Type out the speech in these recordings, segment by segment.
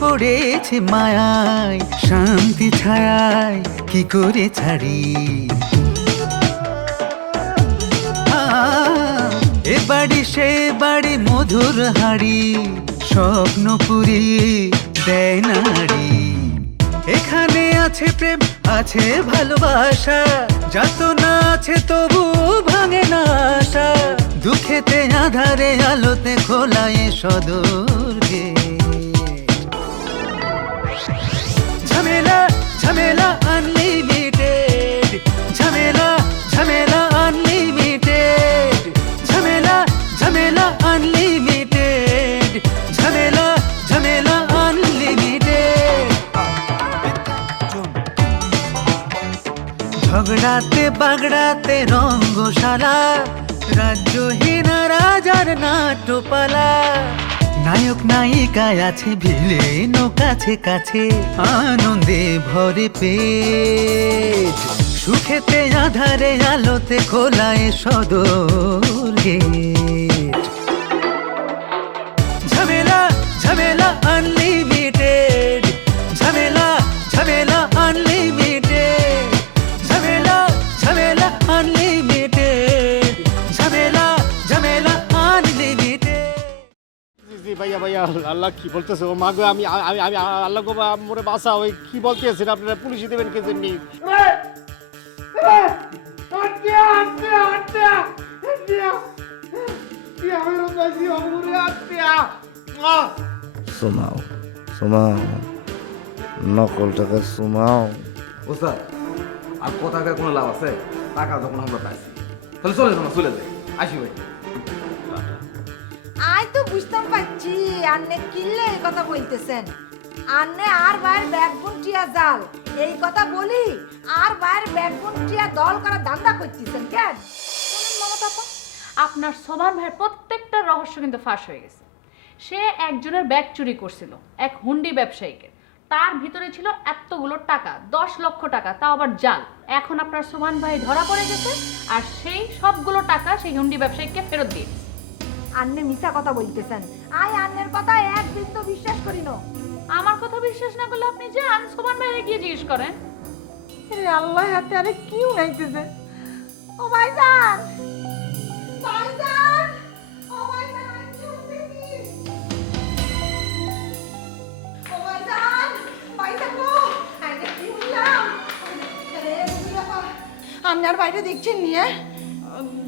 পড়েছে মায়ায়, শান্তি ছায়ায় কি করে ছাড়ি। এ বাড়ি সে বাড়ি মধুর হাড়ি, স্বপ্ন পুরিয়ে দেয় নারী। এখানে আছে প্রেম, আছে ভালোবাসা, যাতনা আছে তবু ভাঙে না আশা। দুঃখেতে আধারে আলোতে খোলা এ সদর গেট। ঝামেলা ঝামেলা আনলিমিটেড, ঝামেলা ঝামেলা আনলিমিটেড, ঝামেলা ঝামেলা আনলিমিটেড, ঝামেলা ঝামেলা আনলিমিটেড। ঝগড়াতে বাগড়াতে রঙ্গশালা, রাজ্যহীন রাজার নাট্যপালা। নায়ক নায়িকায় আছে ভিলেন কাছে কাছে, আনন্দে ভরে পেট। সুখেতে আধারে আলোতে খোলা এ সদর গেট। ঝামেলা ঝামেলা আনলিমিটেড, ঝামেলা ঝামেলা আনলিমিটেড, ঝামেলা ঝামেলা আনলিমিটেড, ঝামেলা ঝামেলা আনলিমিটেড। জি ভাইয়া ভাইয়া, আল্লাহ কি বলতেছে ও মা গো, আমি আমি আমি আল্লাহ গো মোরে বাঁচা। ওই কি বলতেছেন আপনারা, পুলিশে দেবেন কে জন্য? শোনাও শোনাও, নকল টাকা শোনাও। ওস্তাদ আর কথাকার কোনো লাভ আছে? টাকা যখন আমরা পাইছি তাহলে চলে যাবো, চলে যাই, আসি ভাই। আই তো বুঝতাম পাচ্ছি আন্নে কিল্লে এই কথা বলতেছেন। আন্নে আর ভাইয়ের ব্যাগগুন টিয়া জাল এই কথা বলি, আর ভাইয়ের ব্যাগগুন টিয়া দল করা ধান্দা করতেছেন কেন? শুনুন মমতা আপা, আপনার সোমান ভাইয়ের প্রত্যেকটা রহস্য কিন্তু ফাঁস হয়ে গেছে। সে একজনের ব্যাগ চুরি করছিল, এক হুন্ডি ব্যবসায়ীকে। তার ভিতরে ছিল এতগুলো টাকা, 10 লক্ষ টাকা, তাও আবার জাল। এখন আপনার সোমান ভাই ধরা পড়ে গেছে, আর সেই সবগুলো টাকা সেই হুন্ডি ব্যবসায়ীকে ফেরত দিয়ে দিয়েছে। আন্নে মিছা কথা বলতেছেন। আই আন্নের কথা একদিন তো বিশ্বাস করি না। আমার কথা বিশ্বাস না করলে আপনি যান সোমান ভাইয়ের গিয়ে জিজ্ঞেস করেন। রে আল্লাহ, হাতে আরে কি উনাইতেছে? ও ভাইজান, ভাইজান, ও ভাইজান, কি উঠতেছি? ও ভাইজান, ভাইজান গো, আইনে কি উঠলাম? রে বুঝলা, আন্নার বাইরে দেখছেন নিয়ে?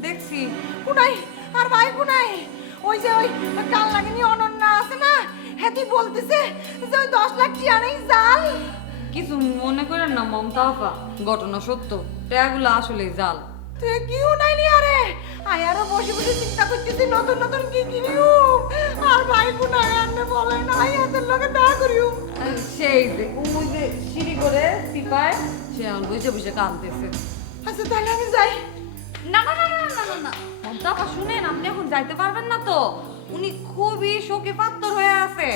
দেখছি। কোনাই আর ভাই কোনাই? ওই যে ওই কাল লাগেনি অনন্যা আছে না, হেতি বলতেছে যে ওই 10 লাখ টিয়া নেই জাল। কিছু মনে করেন না মমতা আপা, ঘটনা সত্য, টাকাগুলো আসলে জাল। তুই কি উনাইলি? আরে আই আরো বসে বসে চিন্তা করতেছি নতুন নতুন কি কিনিউ। আর ভাই কোনাই আন্নে বলে না, আই হাতের লগে না করিউ। সেই যে ওই যে সিঁড়ি করে সিপায় সে এখন বসে বসে কাঁদতেছে। আচ্ছা তাহলে আমি যাই। না না না না না না না মমতা আপা শুনেন, আপনি এখন যাইতে পারবেন না তো। উনি খুবই শোকে পাত্তর হয়ে আছে।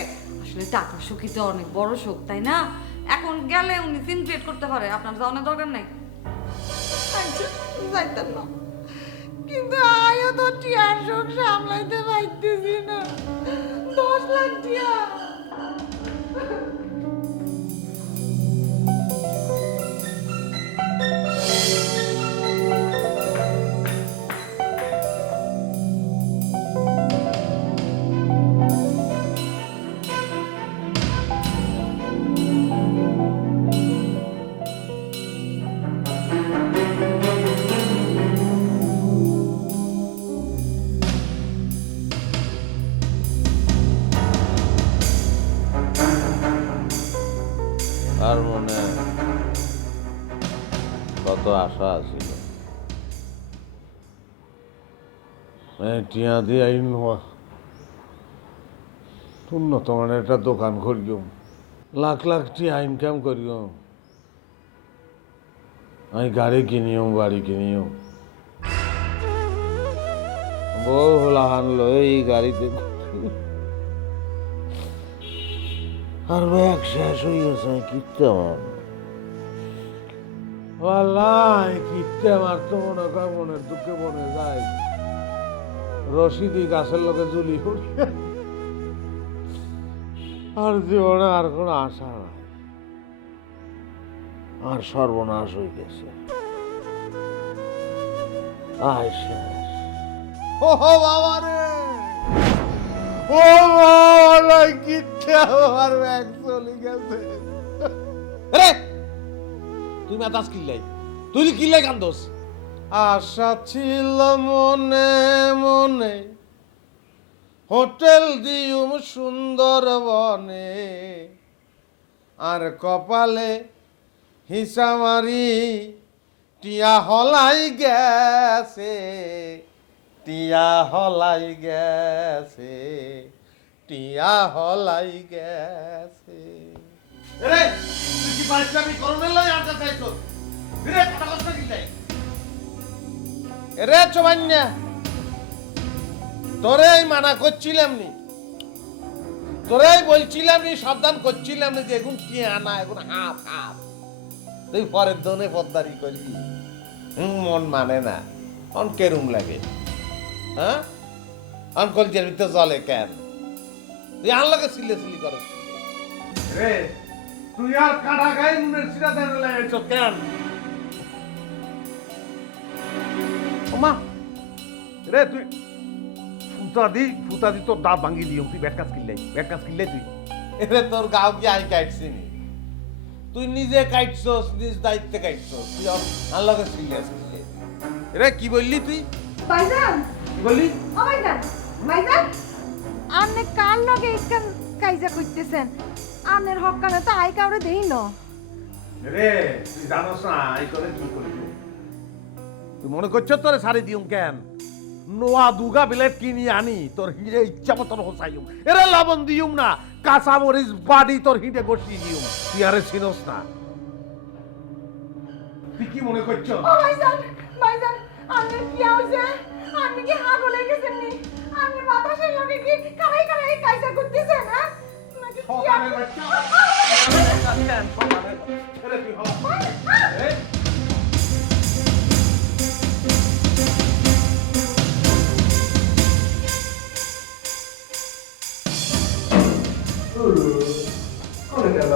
আসলে টাকা শোকই তো অনেক বড় শোক, তাই না? এখন গেলে উনি সিন ক্রিয়েট করতে পারে, আপনার যাওয়ানোর দরকার নাই। আচ্ছা যাইতাম না, কিন্তু আয়ও তো টিয়ার শোক সামলাইতে পারতেছি না। 10 লাখ টিয়া। আর মনে কত আশা ছিল, টিয়া দিয়ে আইন উন্নত মানের একটা দোকান করিও, লাখ লাখ টিয়া ইনকাম করিও, আমি গাড়ি কিনিও, বাড়ি কিনিও। বউ হলা আনলো এই গাড়িতে, আর ব্যাগ শেষ হয়ে গেছে। কিনতে আমার কিনতে আমার তো মনে কর মনের দুঃখে মনে যায় রশিদি গাছের লোকে জুলি আর জীবনে আর কোনো আশা নাই, আর সর্বনাশ হয়ে গেছে। আয় শেষ। ও বাবা রে, ও বাবা, কিচ্ছা আমার ব্যাগ চলে গেছে। রে তুই মাতাস কিল্লাই, তুই কিল্লাই কান্দোস? আশা ছিল মনে মনে, হোটেল দিউম সুন্দরবনে, আর কপালে হিসামারি টিয়া হলাই গেছে, টিয়া হলাই গেছে, টিয়া হলাই গেছে। রে তুই কি পারিস? আমি করোনার লাই আনতে চাইছো? রে কথা কথা কিল্লাই রে চবান্যা, তোরেই মানা করছিলাম নি, তোরেই বলছিলাম নি, সাবধান করছিলাম নি যে এখন কি আনা, এখন হাফ হাফ, তুই পরের দনে পদ্মারি করবি। মন মানে না, অন কেরুম লাগে, হ্যাঁ অঙ্কল যে ভিতরে জলে কেন? তুই আনলাকে সিলে সিলি কর রে, তুই আর কাটা গায়ে নুনের সিরা দেন লাগেছ কেন? মা রে তুই ফুতা দি তোর দাঁত ভাঙি দিও, তুই ব্যাট কাজ কিনলাই তুই। এরে তোর গাও কি আই কাটছি নি, তুই নিজে কাটছস, নিজ দায়িত্বে কাটছস, তুই আনলাকে সিরিয়াস রে। কি বললি তুই? ভাইজান, কি বললি? ও ভাইজান, ভাইজান, আপনি কার লগে ইকান কাইজা কইতেছেন? আনের হক্কানে তো আই কাউরে দেই ন। রে তুই জানোস না এই করে কি করবি? তুই মনে করছো তোরে সারি দিউম কেন? নোয়া দুগা বিলেট কিনি আনি তোর হিরে ইচ্ছা মতন হোসাইম, এরে লবণ দিউম না, কাঁচা মরিচ বাড়ি তোর হিটে বসিয়ে দিউম, তুই আরে চিনোস না। তুই কি মনে করছো? ও ভাইজান, ভাইজান, আপনি কি হইছে? আপনি কি হাগল হয়ে গেছেন নি? আপনি বাতাসের লগে কি কারাই কারাই কাইজা করতেছেন, হ্যাঁ? নাকি কি সকালে বাচ্চা সকালে তুই হ এই কোনে গেল?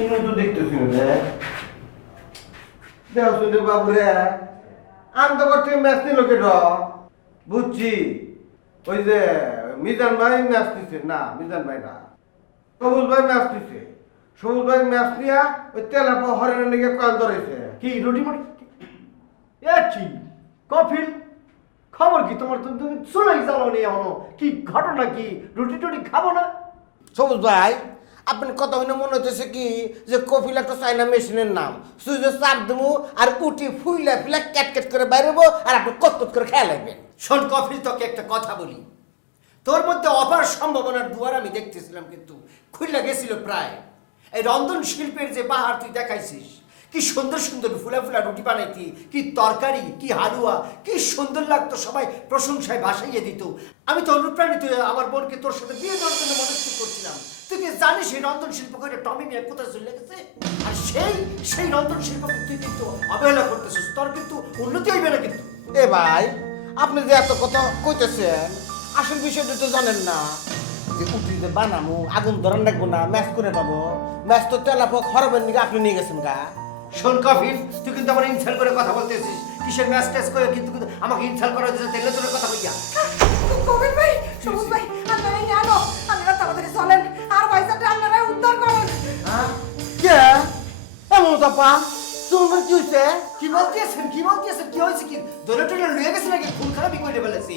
ইনো তো দেখতেছি না। দেখো রে বাবু রে, আমি তো করতে ম্যাচ নিল কেন? বুঝছি, ওই যে মিজান ভাই ম্যাচ নিচ্ছে না, মিজান ভাই না, সবুজ ভাই ম্যাচ নিচ্ছে। সবুজ ভাই ম্যাচ নিয়া ওই তেলাপা হরেনের দিকে কয়েন ধরেছে। কি রুটি মুটি এ কি কফিল খবর কি তোমার? তুমি চলেই যাও নি এখনো, কি ঘটনা কি? রুটি টুটি খাবো না? সবুজ ভাই, আপনার কথা হইলে মনে হচ্ছে কি যে কফিল একটা চাইনা মেশিনের নাম, সুইচে চাপ দেবো আর উঠি ফুইলা ফুইলা ক্যাট ক্যাট করে বাইরেবো আর আপনি কত করে খেয়া লাগবেন। শোন কফিল, তোকে একটা কথা বলি, তোর মধ্যে অপার সম্ভাবনার দুয়ার আমি দেখতেছিলাম, কিন্তু খুইলা গেছিল প্রায়। এই রন্ধন শিল্পের যে বাহার তুই দেখাইছিস, কি সুন্দর সুন্দর ফুলা ফুলা রুটি বানাইতি, কি তরকারি, কি হালুয়া, কি সুন্দর লাগতো, সবাই প্রশংসায় ভাসাইয়ে দিত। আমি তো অনুপ্রাণিত হয়ে আমার বোনকে তোর সাথে বিয়ে দেওয়ার জন্য মনস্থির করছিলাম। তুই কি জানিস এই রন্ধন শিল্প করে টমি মিয়া কোথায় চলে গেছে? আর সেই রন্ধন শিল্পকে তুই কিন্তু অবহেলা করতেছিস, তোর কিন্তু উন্নতি হইবে না। কিন্তু এ ভাই, আপনি যে এত কথা কইতেছেন, আসল বিষয়টা তো জানেন না যে উঠি যে বানামু, আগুন ধরান রাখবো না, ম্যাচ করে পাবো, ম্যাচ তো তেলাপো খরবের নিকে আপনি নিয়ে গেছেন গা। শোন কফিল, তুই কিন্তু আমার ইনসাল্ট করে কথা বলতেছিস, কিসের ম্যাচ ট্যাচ করে কিন্তু আমাকে ইনসাল্ট করা হচ্ছে তেলে তোর কথা কইয়া। কবির ভাই, সবুজ ভাই, আপনারা জানো, আপনারা তাড়াতাড়ি চলেন আর ভাইজানটা আপনারা উদ্ধার করেন। কে এমন তাপা তোমার কি হয়েছে? কি বলতেছেন কি হয়েছে? কি দলে টলে লুয়ে গেছে নাকি? খুন খারাপই করে ফেলেছি।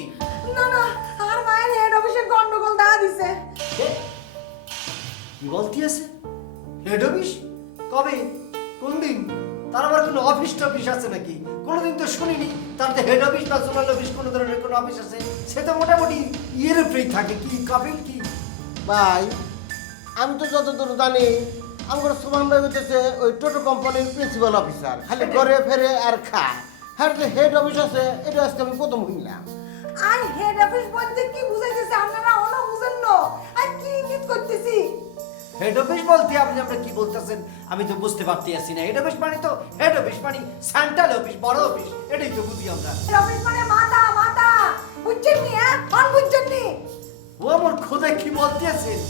না না, আর মায়ের হেড অফিসে গন্ডগোল দেখা দিছে। কি বলতেছে? Head office? কবে? কোন দিন? তার আবার কোনো অফিস টফিস আছে নাকি? কোনোদিন তো শুনিনি তার তো হেড অফিস বা জোনাল অফিস কোনো ধরনের কোনো অফিস আছে। সে তো মোটামুটি ইয়ের উপরেই থাকে। কি কপিল কি? ভাই, আমি তো যতদূর জানি আমার সুমান ভাই হইতেছে ওই টোটো কোম্পানির প্রিন্সিপাল অফিসার, খালি ঘরে ফেরে আর খায়। হ্যাঁ, যে হেড অফিস আছে এটা আজকে আমি প্রথম শুনলাম। আর হেড অফিস বলতে কি বুঝাইতেছে আপনারা অন্য বুঝেন না? আর কি ইঙ্গিত করতেছি? হেড অফিস বলতে আপনি আমরা কি বলতেছেন আমি তো বুঝতে পারতেছি না। হেড অফিস মানে তো হেড অফিস মানে সেন্ট্রাল অফিস, বড় অফিস, এটাই তো বুঝি আমরা। হেড অফিস মানে মাথা মাথা, বুঝছেন নি? হ্যাঁ, অন বুঝছেন নি? ও আমার খোদায় কি বলতেছেন?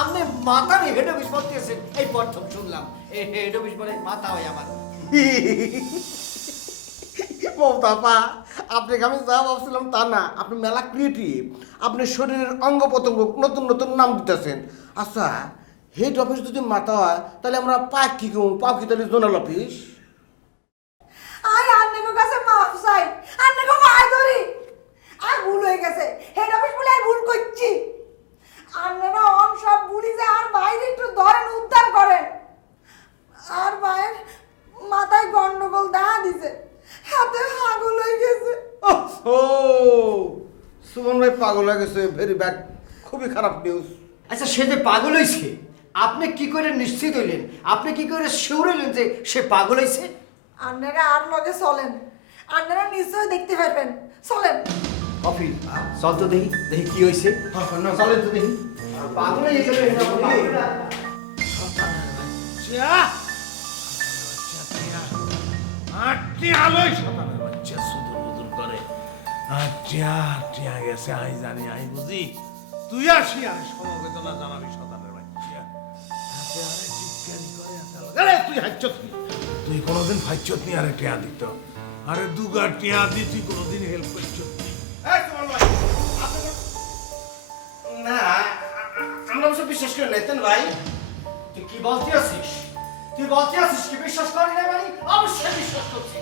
আপনি মাথার হেড অফিস বলতেছেন? এই প্রথম শুনলাম এই হেড অফিস বলে মাথা হয় আমার। মমতাপা, আপনাকে আমি যা ভাবছিলাম তা না। আপনি মেলা ক্রিয়েটিভ। আপনি শরীরের অঙ্গ প্রত্যঙ্গ নতুন নতুন নাম দিতেছেন। আচ্ছা, হেড অফিস যদি মাথা হয় তাহলে আমরা পাক কি করব? পাক কি তাহলে জোনাল অফিস? আয় আন্নাকে কাছে মাফ চাই, আন্নাকে মায় ধরি। আর ভুল হয়ে গেছে, হেড অফিস বলে আর ভুল করছি। আন্নারা অন সব ভুলি যায়, আর বাইরে একটু ধরেন, উদ্ধার করেন। আর ভাইয়ের মাথায় গন্ডগোল দেখা দিছে, হাতে হাগল হয়ে গেছে। ও সুমন ভাই পাগল হয়ে গেছে। ভেরি ব্যাড, খুবই খারাপ নিউজ। আচ্ছা, সে যে পাগল হয়েছে আপনি কি করে নিশ্চিত হইলেন? আপনি কি করে শিওর হইলেন যে সে পাগল হয়েছে? আন্নারা আর লগে চলেন, আন্নারা নিশ্চয় দেখতে পারবেন। চলেন। কফি চল তো দেখি, দেখি কি হয়েছে। চলে তো দেখি। পাগল হয়ে গেল এটা পাগল না। আলোয় শতানের বাচ্চা সুদূর বুদুর করে। টিয়া গেছে, আই জানি আই বুঝি। তুই আসি আর সমবেদনা জানাবি শতানের বাচ্চা। চিৎকারি করে আরে তুই হাইচত নি, তুই কোনোদিন ফাইচত নি। আরে টিয়া দিত, আরে দুগা টিয়া দি, তুই কোনোদিন হেল্প করছত নি। না, আমরা অবশ্য বিশ্বাস করি না ভাই। তুই কি বলতে আছিস? তুই বলতে আছিস কি বিশ্বাস করি না? মানে অবশ্যই বিশ্বাস করছি।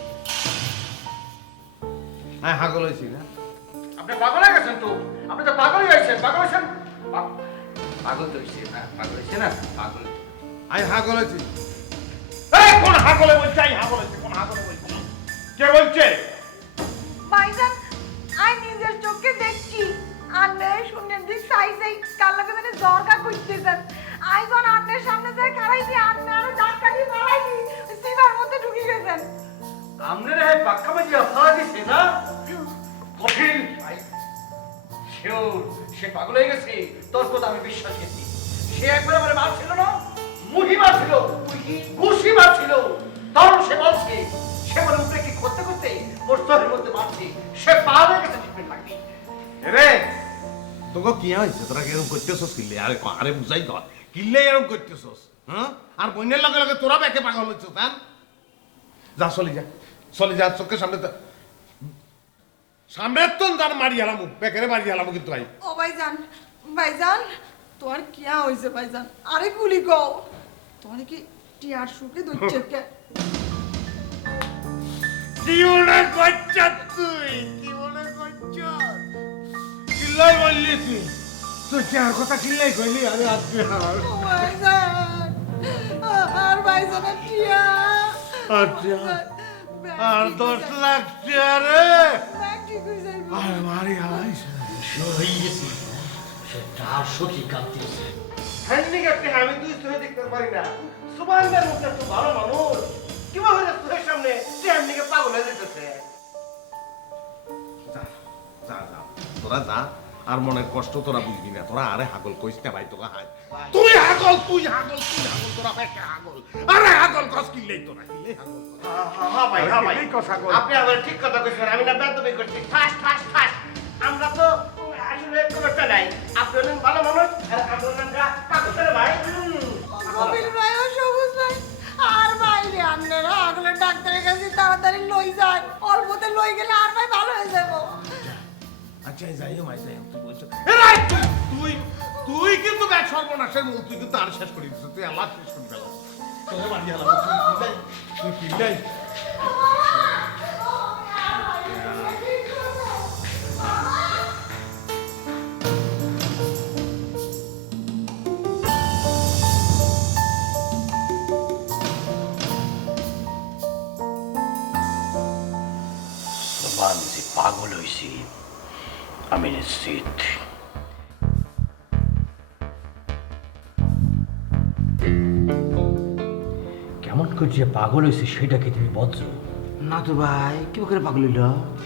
হ্যাঁ, হাগল হয়েছি না? আপনি পাগল হয়ে গেছেন তো? আপনি তো পাগলই হয়েছেন। পাগল হয়েছেন? পাগল তো হয়েছে না? পাগল হয়েছে না? পাগল। আমি হাগল হয়েছি। এই কোন হাগলে বলছে? আই হাগল হয়েছে? কোন হাগলে বলছে? কে বলছে? ভাইজান, আই নিজের চোখে দেখছি আন্নে শূন্যের দিক সাইজে কাল্লাকে মানে জরকা করতেছেন। আই যখন আন্নের সামনে যায় খারাইছি, আন্নে আরো ধাক্কা দিয়ে মারাইছি, সিনার মধ্যে ঢুকে গেছেন। আপনারা এই বাক্কা মাঝে আফারা দিছে না? কঠিন ভাই। সে পাগল হয়ে গেছে, তোর কথা আমি বিশ্বাস করছি। সে একবার আমার মা ছিল না, মুহিমা ছিল, ঘুষিমা ছিল। তখন সে বলছে, সে বলে উপরে কি করতে করতে মোর চোখের মধ্যে মারছে। সে পাগল হয়ে গেছে ট্রিটমেন্ট লাগবে। রে তোকে কি হয়েছে? তোরা এরকম করতেছস কিনলে? আরে আরে বুঝাই কর, কিনলে এরকম করতেছস? হ্যাঁ, আর বইনের লগে লগে তোরা ব্যাকে পাগল হচ্ছিস। হ্যাঁ, যা চলে যা, চলে যা। চোখের সামনে তো সামনে তো তার মারি হালামু, বেকেরে মারি হালামু কিন্তু ভাই। ও ভাইজান, ভাইজান তোর কি হইছে ভাইজান? আরে গুলি কও, তোর কি টিয়ার সুখে দুচ্ছে কে? কি মনে করছিস তুই? কি মনে করছিস? কিল্লাই বললি তুই? তুই চার কথা কিল্লাই কইলি? আরে আজকে আর ও ভাইজান, আর ভাইজানের টিয়া, আচ্ছা আর 10 লাখ টাকা রে। ব্যাগ ঠিক হয়ে যাইব। আরে মারি হালাইছ। হয়ে গেছে। সে তার সখী কাঁদতেছে। হ্যান্ডিক্যাপটি আমি দুই চোখে দেখতে পারি না। সুমান ভাইয়ের মতো এত ভালো মানুষ কিভাবে চোখের সামনে যে এমনিকে পাগল হয়ে যেতেছে? যা যা যা, তোরা যা। আর মনের কষ্ট তোরা বুঝবি না। তোরা আরে হাগল কইস না ভাই, তোকে হাই তুই হাগল, তুই হাগল, তুই হাগল, তোরা ভাই হাগল। আরে হাগল কস কিল্লাই, তোরা কিল্লাই হাগল। হ্যাঁ ভাই, হ্যাঁ ভাই, কিল্লাই কস হাগল। আপনি আমার ঠিক কথা কইছেন। আমি না বেদবি করছি। ঠাস ঠাস ঠাস। আমরা তো আসলে কোনো একটা নাই। আপনি হলেন ভালো মানুষ আর আমরা পাগল ভাই। কপিল ভাই ও সবুজ ভাই, আর বাইরে আন্নারা আগলে ডাক্তারের কাছে তাড়াতাড়ি লই যায়, অল্পতে লই গেলে আর ভাই ভালো হয়ে যাবো। আচ্ছা যাইও মাই যাইও, তুই বলছো এরাই তুই তুই কিন্তু ব্যাগ সর্বনাশের মূল। তুই কিন্তু আর শেষ করে দিছিস। তুই আল্লাহ শেষ করে দিল। তোকে মারি হালাম। তুই কিল্লাই যে পাগল হয়েছি আমি নিশ্চিত। কেমন করে যে পাগল হয়েছে সেটা কি তুমি বলছো? না তো ভাই, কি করে পাগল হইল?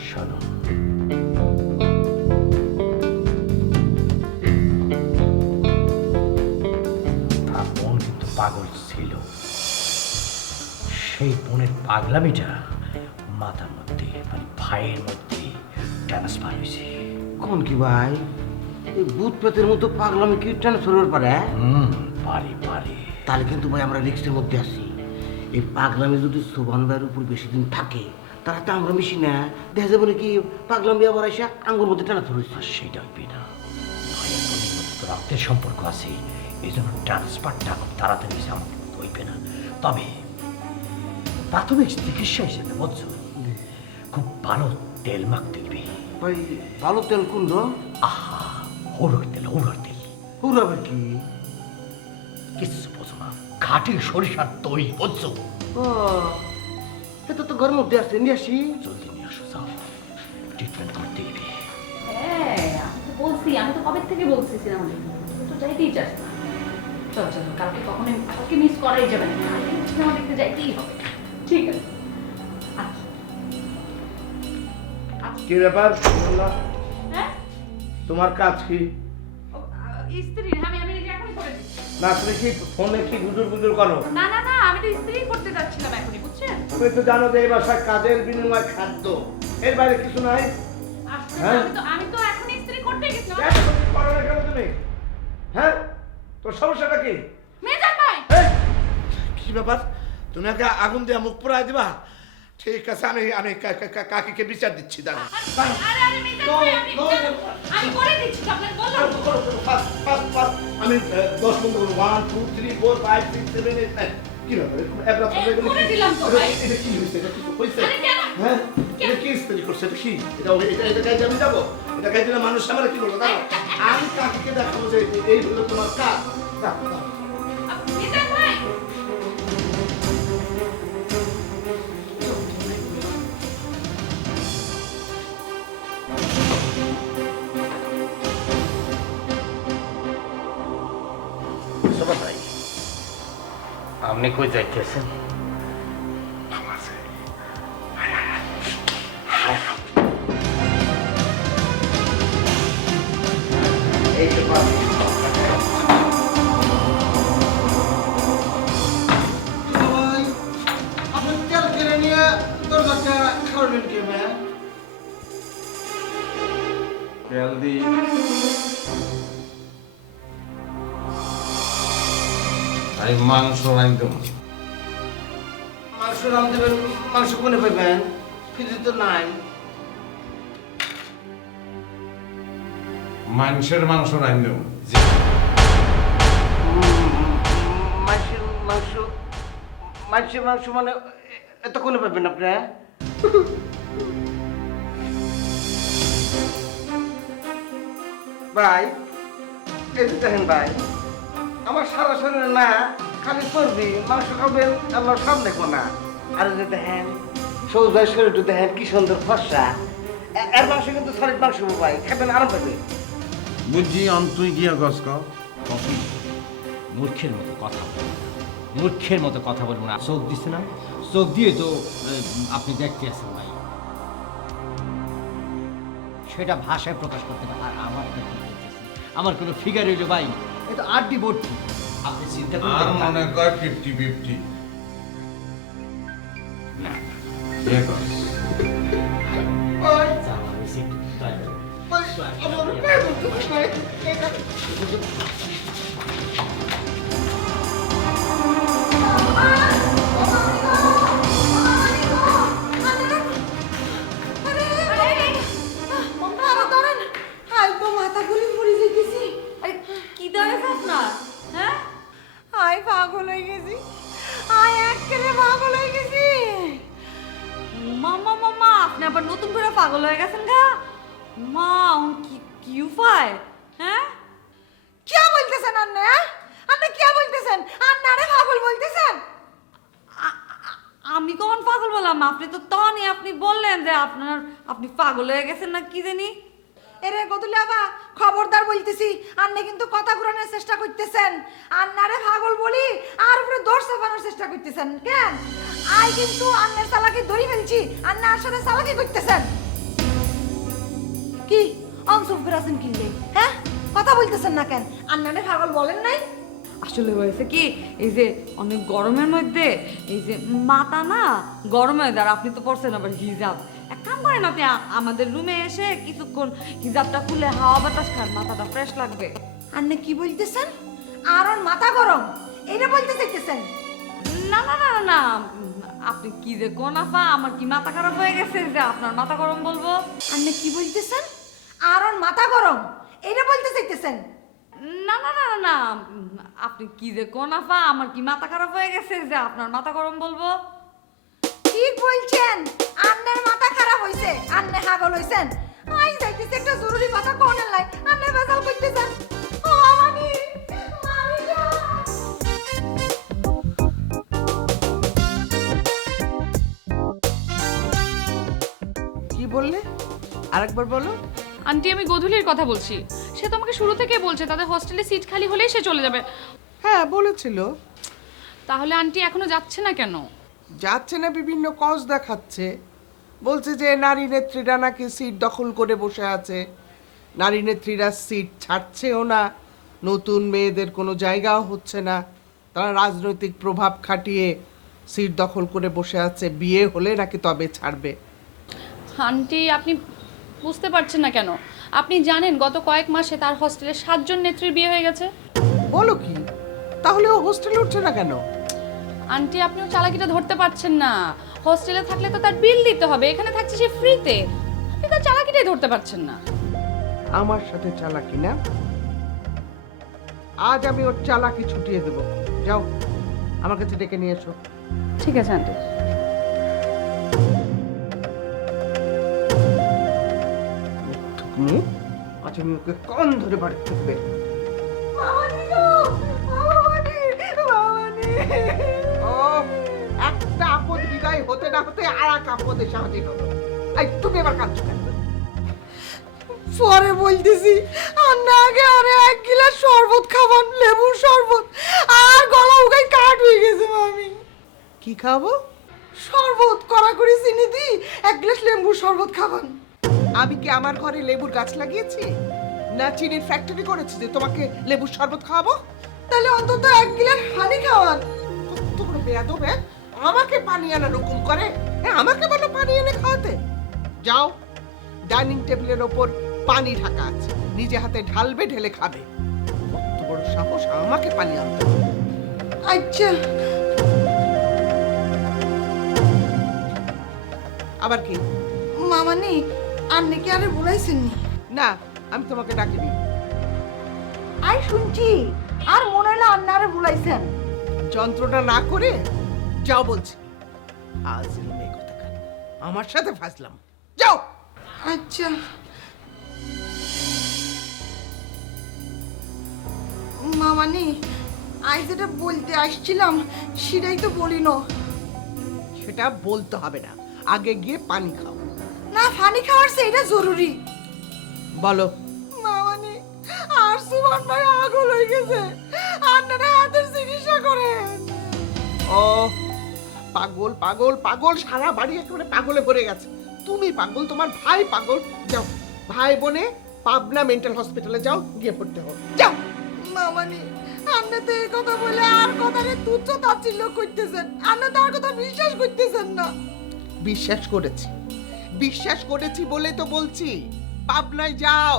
শোনো, তার বোন কিন্তু পাগল ছিল। সেই বোনের পাগলামিটা মাথার মধ্যে মানে ভাইয়ের মধ্যে ট্রান্সফার হয়েছে। কোন কি ভাই? এই ভূত পেতের মতো পাগলামি কি ট্রান্সফার হতে পারে? পারি পারি। তাহলে কিন্তু ভাই আমরা রিস্কের মধ্যে আছি। এই পাগলামি যদি সোবান ভাইয়ের উপর বেশি দিন থাকে তারা তো আমরা মিশি না, দেখা যাবে নাকি পাগলামি আবার এসে আঙ্গুর মধ্যে ট্রান্সফার হয়েছে। আর সেটা হইবে না, ভাইয়ের বোনের মধ্যে তো রক্তের সম্পর্ক আছে, এই জন্য ট্রান্সফারটা খুব তাড়াতাড়ি হয়েছে, আমার মতো হইবে না। তবে প্রাথমিক চিকিৎসা হিসেবে বুঝছো, খুব ভালো তেল মাখতে হইবে। ভাই ভালো তেল কুন্দ? আহা, হৌড়ার তেল, হৌড়ার তেল। পুরাবে কি? কিছু বোঝো না, খাঁটি সরিষার তৈরি বুঝছো। ও এটা তো ঘরের মধ্যে আছে, নিয়ে আসি। জলদি নিয়ে আসো, যাও, ট্রিটমেন্ট করতে হইবে। হ্যাঁ আমি তো বলছি, আমি তো কবে থেকে বলছি সিনেমা দেখতে, তুই তো যাইতেই চাস না। চল চল, কালকে কখনোই কালকে মিস করাই যাবে না, কালকে সিনেমা দেখতে যাইতেই হবে। ঠিক আছে আচ্ছা। কি ব্যাপার? হ্যাঁ তোমার কাজ কি? স্ত্রী, আমি আমি নিজে এখনই করে দিচ্ছি। না তুমি কি ফোনে কি গুজুর গুজুর করো? না না না, আমি তো স্ত্রী করতে যাচ্ছিলাম এখনই, বুঝছেন? তুমি তো জানো যে এই বাসায় কাজের বিনিময় খাদ্য, এর বাইরে কিছু নাই। আসলে হ্যাঁ? আমি তো এখনই স্ত্রী করতে গেছিলাম। এত কিছু করো না কেন তুমি? হ্যাঁ, তোর সমস্যাটা কি? মেজান ভাই, কি ব্যাপার? তুমি আগে আগুন দিয়ে মুখ পোড়ায় দিবা? ঠিক আছে, আমি আমি কাকিকে বিচার দিচ্ছি, দাঁড়া। আরে আরে মেজান ভাই, আমি করে দিচ্ছি, আপনাকে বললাম তো। আমি 10 বন্ধ করবো। 1 2 3 4 5 6 7 8 9। কি ব্যাপার? করে দিলাম তো ভাই। এটা কি হয়েছে? এটা কিছু হয়েছে? আরে কেন? হ্যাঁ, এটা কি ইস্তেরি করছে? এটা কি? এটা গাইতে আমি যাবো? এটা গাইতে দিলে মানুষ আমার কি বলবো? দাঁড়াও, আমি কাকিকে দেখাবো যে এই হলো তোমার কাজ। দাও, দাও। মেজান ভাই, সবার ভাই, আপনি কই যাইতেছেন? এই যে বাস। ভাই, আপনি তেল কিনে নিয়ে দরজাটা খাওয়াবেন কে ভাই? তেল দি। আমি মাংস রাঁধতে মাংস রাম দেবেন, মাংস কোনে পাইবেন? ফ্রিজে তো নাই। মানুষের মাংস রাঁধতে মাংসের মাংস, মাংসের মাংস মানে এত কোনে পাবেন আপনি? ভাই এই যে দেখেন ভাই, আমার সারা শরীরে না খালি চর্বি, মাংস খাবেন আমার সব দেখবো না। আর এই যে দেখেন সবুজ ভাই শরীরটা দেখেন কি সুন্দর ফর্সা, এর মাংস কিন্তু সলিড মাংস ভাই, খাবেন আরাম পাবে। বুঝছি অন্তুই গিয়া গছ কাও। মূর্খের মতো কথা বলুন না, মূর্খের মতো কথা বলুন না। চোখ দিচ্ছে না, চোখ দিয়ে তো আপনি দেখতে আছেন ভাই, সেটা ভাষায় প্রকাশ করতে পারে। আর আমার কথা বলতেছি, আমার কোনো ফিগার হইলো ভাই, এটা আড্ডি ভর্তি। আপনি চিন্তা আর করুন মনে কর 50-50 ইয়ে কর। মাথা গুলি মরে যেতেছি। আরে কি দাঁড়াইছে আপনার? হ্যাঁ, আই পাগল হয়ে গেছি, আই একেবারে পাগল হয়ে গেছি। মামা মামা, আপনি আবার নতুন করে পাগল হয়ে গেছেন গা? মা কি কি উপায়? হ্যাঁ, কি বলতেছেন আন্না? আন্না কি বলতেছেন? আন্নারে পাগল বলতেছেন? আমি কখন পাগল বললাম? আপনি তো তখনই আপনি বললেন যে আপনি পাগল হয়ে গেছেন না কি জানি। এরে গদুলাবা, খবরদার বলতেছি, আন্নে কিন্তু কথা ঘুরানোর চেষ্টা করতেছেন। আন্নারে পাগল বলি আর উপরে দোষ চাপানোর চেষ্টা করতেছেন কেন? আই কিন্তু আন্নের চালাকি ধরে ফেলছি, আন্নার সাথে চালাকি করতেছেন। কি অনসুফ করেছেন কিনলে? হ্যাঁ, কথা বলতেছেন না কেন? আন্নারে পাগল বলেন নাই? আসলে হয়েছে কি, এই যে অনেক গরমের মধ্যে এই যে মাথা না গরম হয়ে যায়, আর আপনি তো পড়ছেন আবার হিজাব, এক কাম করেন আপনি আমাদের রুমে এসে কিছুক্ষণ হিজাবটা খুলে হাওয়া বাতাস খান, মাথাটা ফ্রেশ লাগবে। আপনি কি বলতেছেন? আর ওর মাথা গরম এটা বলতে চাইতেছেন? না না না না না, আপনি কি যে কোন আফা, আমার কি মাথা খারাপ হয়ে গেছে যে আপনার মাথা গরম বলবো? আপনি কি বলতেছেন? আর ওর মাথা গরম এটা বলতে চাইতেছেন? না না না না না, আপনি কি যে কোন আফা, আমার কি মাথা খারাপ হয়ে গেছে যে আপনার মাথা গরম বলবো? ঠিক বলছেন, আপনার মাথা খারাপ হইছে, আপনি হাগল হইছেন। আই যাইতেছে একটা জরুরি কথা কোনের লাই, আপনি বেজাল করতেছেন। ও মানি মারিয়া। কি বললে আরেকবার বলো। আন্টি আমি গোধূলির কথা বলছি। সে তো আমাকে শুরু থেকে বলছে তাদের হোস্টেলে সিট খালি হলেই সে চলে যাবে। হ্যাঁ বলেছিল। তাহলে আন্টি এখনো যাচ্ছে না কেন? যাচ্ছে না, বিভিন্ন কজ দেখাচ্ছে। বলছে যে নারী নেত্রীরা নাকি সিট দখল করে বসে আছে, নারী নেত্রীরা সিট ছাড়ছেও না, নতুন মেয়েদের কোনো জায়গাও হচ্ছে না, তারা রাজনৈতিক প্রভাব খাটিয়ে সিট দখল করে বসে আছে, বিয়ে হলে নাকি তবে ছাড়বে। আন্টি আপনি বুঝতে পারছেন না কেন? আপনি জানেন গত কয়েক মাসে তার হোস্টেলে 7 জন নেত্রীর বিয়ে হয়ে গেছে। বলো কি? তাহলে ও হোস্টেলে উঠছে না কেন? আন্টি আপনিও চালাকিটা ধরতে পারছেন না। হোস্টেলে থাকলে তো তার বিল দিতে হবে, এখানে থাকছে সে ফ্রিতে। আপনি তার চালাকিটাই ধরতে পারছেন না। আমার সাথে চালাকি না? আজ আমি ওর চালাকি ছুটিয়ে দেব। যাও আমার কাছে ডেকে নিয়ে এসো। ঠিক আছে আন্টি। আজ আমি ওকে কান ধরে বাড়ি থাকবে। মামানি গো, মামানি, মামানি। ও একটা আপদ বিদায় হতে না হতে আর এক আপদে সাহায্য হলো। এই তুমি এবার কাঁদছো কেন? পরে বলতেছি, আন্না আগে আরে 1 গিলাস শরবত খাবান, লেবুর শরবত, আর গলা উগাই কাট হয়ে গেছে মামি। কি খাবো? শরবত কড়া করে চিনি দি 1 গ্লাস লেবুর শরবত খাবান। আমি কি আমার ঘরে লেবুর গাছ লাগিয়েছি, না চিনির ফ্যাক্টরি করেছি যে তোমাকে লেবুর শরবত খাওয়াবো? তাহলে অন্তত 1 গিলাস পানি খাওয়ান। কত বড় বেয়াদব! আমাকে পানি আনার হুকুম করে। আমাকে বলো পানি এনে খাওয়াতে। যাও, ডাইনিং টেবিলের ওপর পানি ঢাকা আছে, নিজে হাতে ঢালবে, ঢেলে খাবে। কত বড় সাহস আমাকে পানি আনতে হবে। আচ্ছা। আবার কি? মামানি আপনি কি আরে বলাইছেননি? না, আমি তোমাকে ডাকিনি। আই শুনছি, আর মনে হলো আন্নারে বলাইছেন। যন্ত্রণা না করে যাও বলছি। আজ মেয়ে কোথাকার, আমার সাথে ফাজলাম। যাও। আচ্ছা। মামানি আজ যেটা বলতে আসছিলাম সেটাই তো বলিন। সেটা বলতে হবে না, আগে গিয়ে পানি খাও। না, পানি খাওয়ার সেইটা জরুরি। বলো। মামানি আর সুমন ভাই আগল হয়ে গেছে, আপনারা হাতের চিকিৎসা করেন। ও পাগল পাগল পাগল, সারা বাড়ি একেবারে পাগলে ভরে গেছে। তুমি পাগল, তোমার ভাই পাগল। যাও, ভাই বোনে পাবনা মেন্টাল হসপিটালে যাও, গিয়ে পড়তে হবে। যাও। মামানি আপনি তো এই কথা বলে আর কথারে তুচ্ছ তাচ্ছিল্য করতেছেন, আপনি তো আর কথা বিশ্বাস করতেছেন না। বিশ্বাস করেছি, বিশ্বাস করেছি বলে তো বলছি। পাবনায় যাও।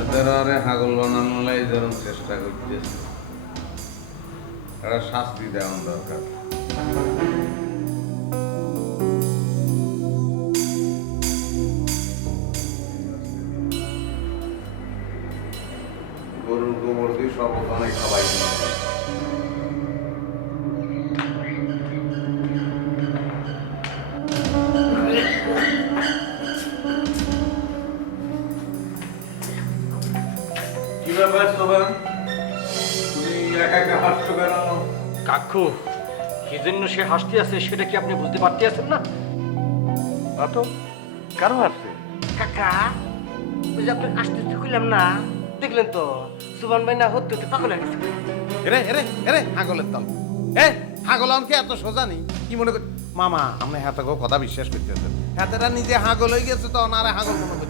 এদের আরে হাগল বানানোর লাই যেরকম চেষ্টা করতেছে, একটা শাস্তি দেওয়া দরকার। গরুর গোবর দিয়ে শরবত অনেক খাবাই। কি ব্যাপার সোবান, তুমি একা একা হাসছো কেন? কাকু কি জন্য সে হাসতে আছে সেটা কি আপনি বুঝতে পারতে আছেন না? তো কারো হাসছে? কাকা ওই যে আপনি আসতে খুললাম না, দেখলেন তো সুবান ভাই না হতে হতে পাগল হয়ে গেছে। এরে এরে এরে হাগলের দল। হাগলনকে এত সোজা নেই কি মনে কর? মামা আমরা হাতে কথা বিশ্বাস করতেছেন, হাতেরা নিজে হাগল হয়ে গেছে তো, না হাগল মনে করতে।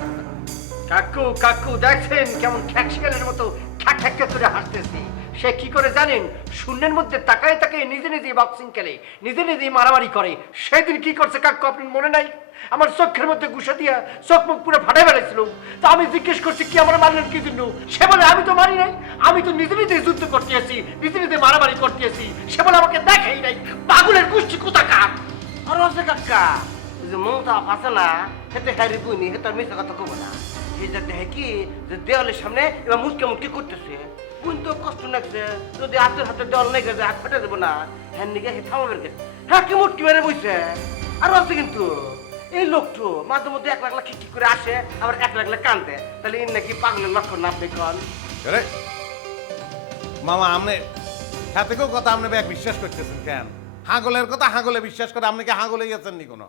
কাকু কাকু দেখছেন কেমন খ্যাকশিয়ালের মতো খ্যাক খ্যাক করে হাসতেছি। সে কি করে জানেন? শূন্যের মধ্যে তাকায় তাকায় নিজে নিজেই বক্সিং খেলে, নিজে নিজেই মারামারি করে। সেদিন কি করছে কাকু আপনার মনে নাই? আমার চোখের মধ্যে ঘুষা দিয়া চোখ মুখ পুরো ফাটাই বেড়াইছিল। তা আমি জিজ্ঞেস করছি কি আমার মারলেন কি জন্য? সে বলে আমি তো মারি নাই, আমি তো নিজে নিজেই যুদ্ধ করতে আছি, নিজে নিজে মারামারি করতে আছি। সে বলে আমাকে দেখাই নাই। পাগলের গোষ্ঠী কোথাকার। আর আছে কাকা, ওই যে মমতা আছে না, হেতে হ্যারি বুনি হেতে আর মিথ্যা কথা কব না। এই যে দেখে কি যে দেওয়ালের সামনে এবার মুটকে মুটকে করতেছে, বুন তো কষ্ট লাগছে। যদি হাতের হাতে দেওয়াল নেই গেছে হাত ফেটে দেবো না, হ্যাঁ নিকে হে থামাবের গেছে। হ্যাঁ কি মুটকি মেরে বইছে। আর আছে কিন্তু এই লোকটো মাঝে মধ্যে এক লাখ খিক করে আসে, আবার এক লাখ কান্দে। তাহলে এর নাকি পাগলের লক্ষণ না আপনি কন? আরে মামা, আপনি হাতেকেও কথা আপনি ব্যাগ বিশ্বাস করতেছেন কেন? হাগলের কথা হাগলে বিশ্বাস করে, আপনি কি হাগলে গেছেন নি কোনো?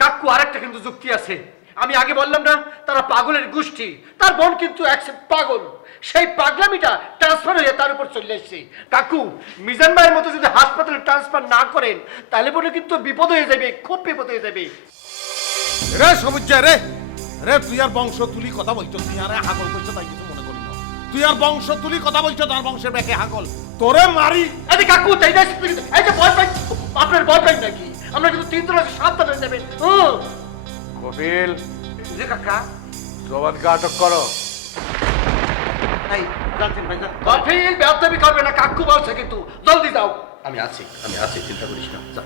কাকু আরেকটা কিন্তু যুক্তি আছে। আমি আগে বললাম না তারা পাগলের গোষ্ঠী, তার বোন কিন্তু পাগল। সেই পাগলামিটা ট্রান্সফার হয়ে তার উপর চলে এসেছে। কাকু মিজান ভাইয়ের মতো যদি হাসপাতালে ট্রান্সফার না করেন তাহলে বলে কিন্তু বিপদ হয়ে যাবে, খুব বিপদ হয়ে যাবে। রে সবুজ রে, রে তুই আর বংশ তুলি কথা বলছো, তুই আর হাগল বলছো তাই কিছু মনে করি না। তুই আর বংশ তুলি কথা বলছো, তার বংশের ব্যাকে হাগল তোরে মারি। আরে কাকু তাই না, এই যে বয়ফ্রেন্ড, আপনার বয়ফ্রেন্ড নাকি? আমরা কিন্তু 3 তলায় সাবধানে যাবেন। কপিল, যে কাকা জবানকে আটক করো। এই জানছেন ভাই জান, কফিল বেয়াদবি করবে না, কাকু বলছে কিন্তু জলদি যাও। আমি আছি চিন্তা করিস না। যা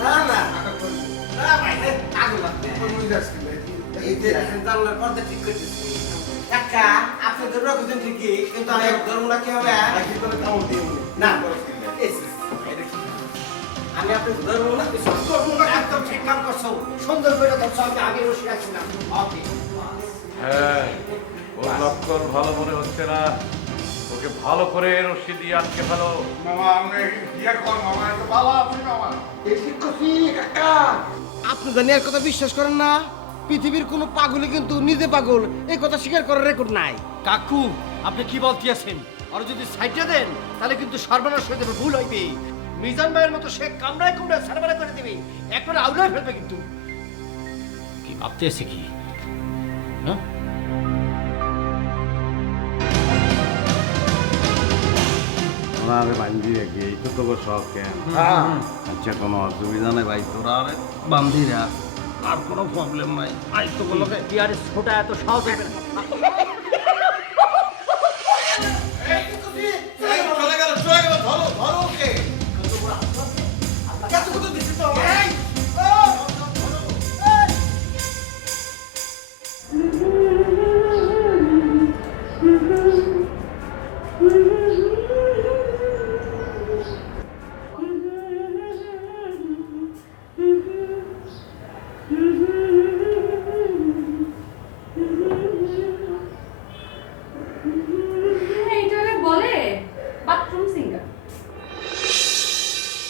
না না না ভাই আগুন লাগবে। এই যে জানলার পর্দা ঠিক করতেছি কাকা, আপনি তো রকম ঠিকই, কিন্তু আমি ধর্মটা কি হবে না? আমি আপনি ধর্ম না একদম ঠিক কাম করছো, সুন্দর করে ধরছো। আমি আগে বসে আছি না। ওকে হ্যাঁ, ওর লক্ষণ ভালো মনে হচ্ছে না, ওকে ভালো করে রশ্মি দিয়ে আটকে ফেলো। মামা আপনি বিয়ে কর, মামা এত ভালো আপনি মামা। ঠিক করছি কাকা। আপনি জানি আর কথা বিশ্বাস করেন না? পৃথিবীর কোনো পাগলই কিন্তু নিজে পাগল এই কথা স্বীকার করার রেকর্ড নাই। কাকু আপনি কি বলতেছেন? আর যদি সাইডে দেন তাহলে কিন্তু সর্বনাশ হয়ে যাবে, ভুল হইবে। মিজান ভাইয়ের মতো সে কামড়ায় কামড়ায় সার্ভারে করে দিবে, একবারে আউলাই ফেলবে কিন্তু। কি ভাবতেছে কি? হ্যাঁ, আরে বান্ধি রেখে এই তো তোর সব কেন? আচ্ছা কোনো অসুবিধা নেই ভাই, তোরা আরে বান্ধি রাখ, আর কোনো প্রবলেম নাই। আই তো বলো বিয়ার ছোটা এত সহজ হবে না। এইটারে বলে বাথরুম সিঙ্গার।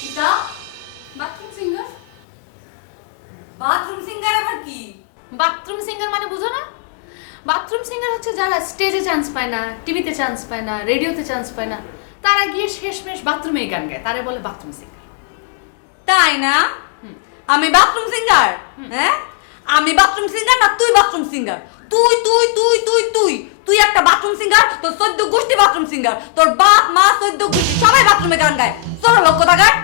এটা বাথরুম সিঙ্গার? বাথরুম সিঙ্গার আবার কি? বাথরুম সিঙ্গার মানে বুঝো না? বাথরুম সিঙ্গার হচ্ছে যারা স্টেজে চান্স পায় না, টিভিতে চান্স পায় না, রেডিওতে চান্স পায় না, তারা গিয়ে শেষমেশ বাথরুমে গান গায়, তারে বলে বাথরুম সিঙ্গার। তাই না? আমি বাথরুম সিঙ্গার? হ্যাঁ, আমি বাথরুম সিঙ্গার না তুই বাথরুম সিঙ্গার? তুই তুই তুই তুই তুই তুই একটা বাথরুম সিঙ্গার, তোর 14 গোষ্ঠী বাথরুম সিঙ্গার, তোর বাপ মা 14 গোষ্ঠী সবাই বাথরুমে গান গায়। ছোট লোক কোথাকার।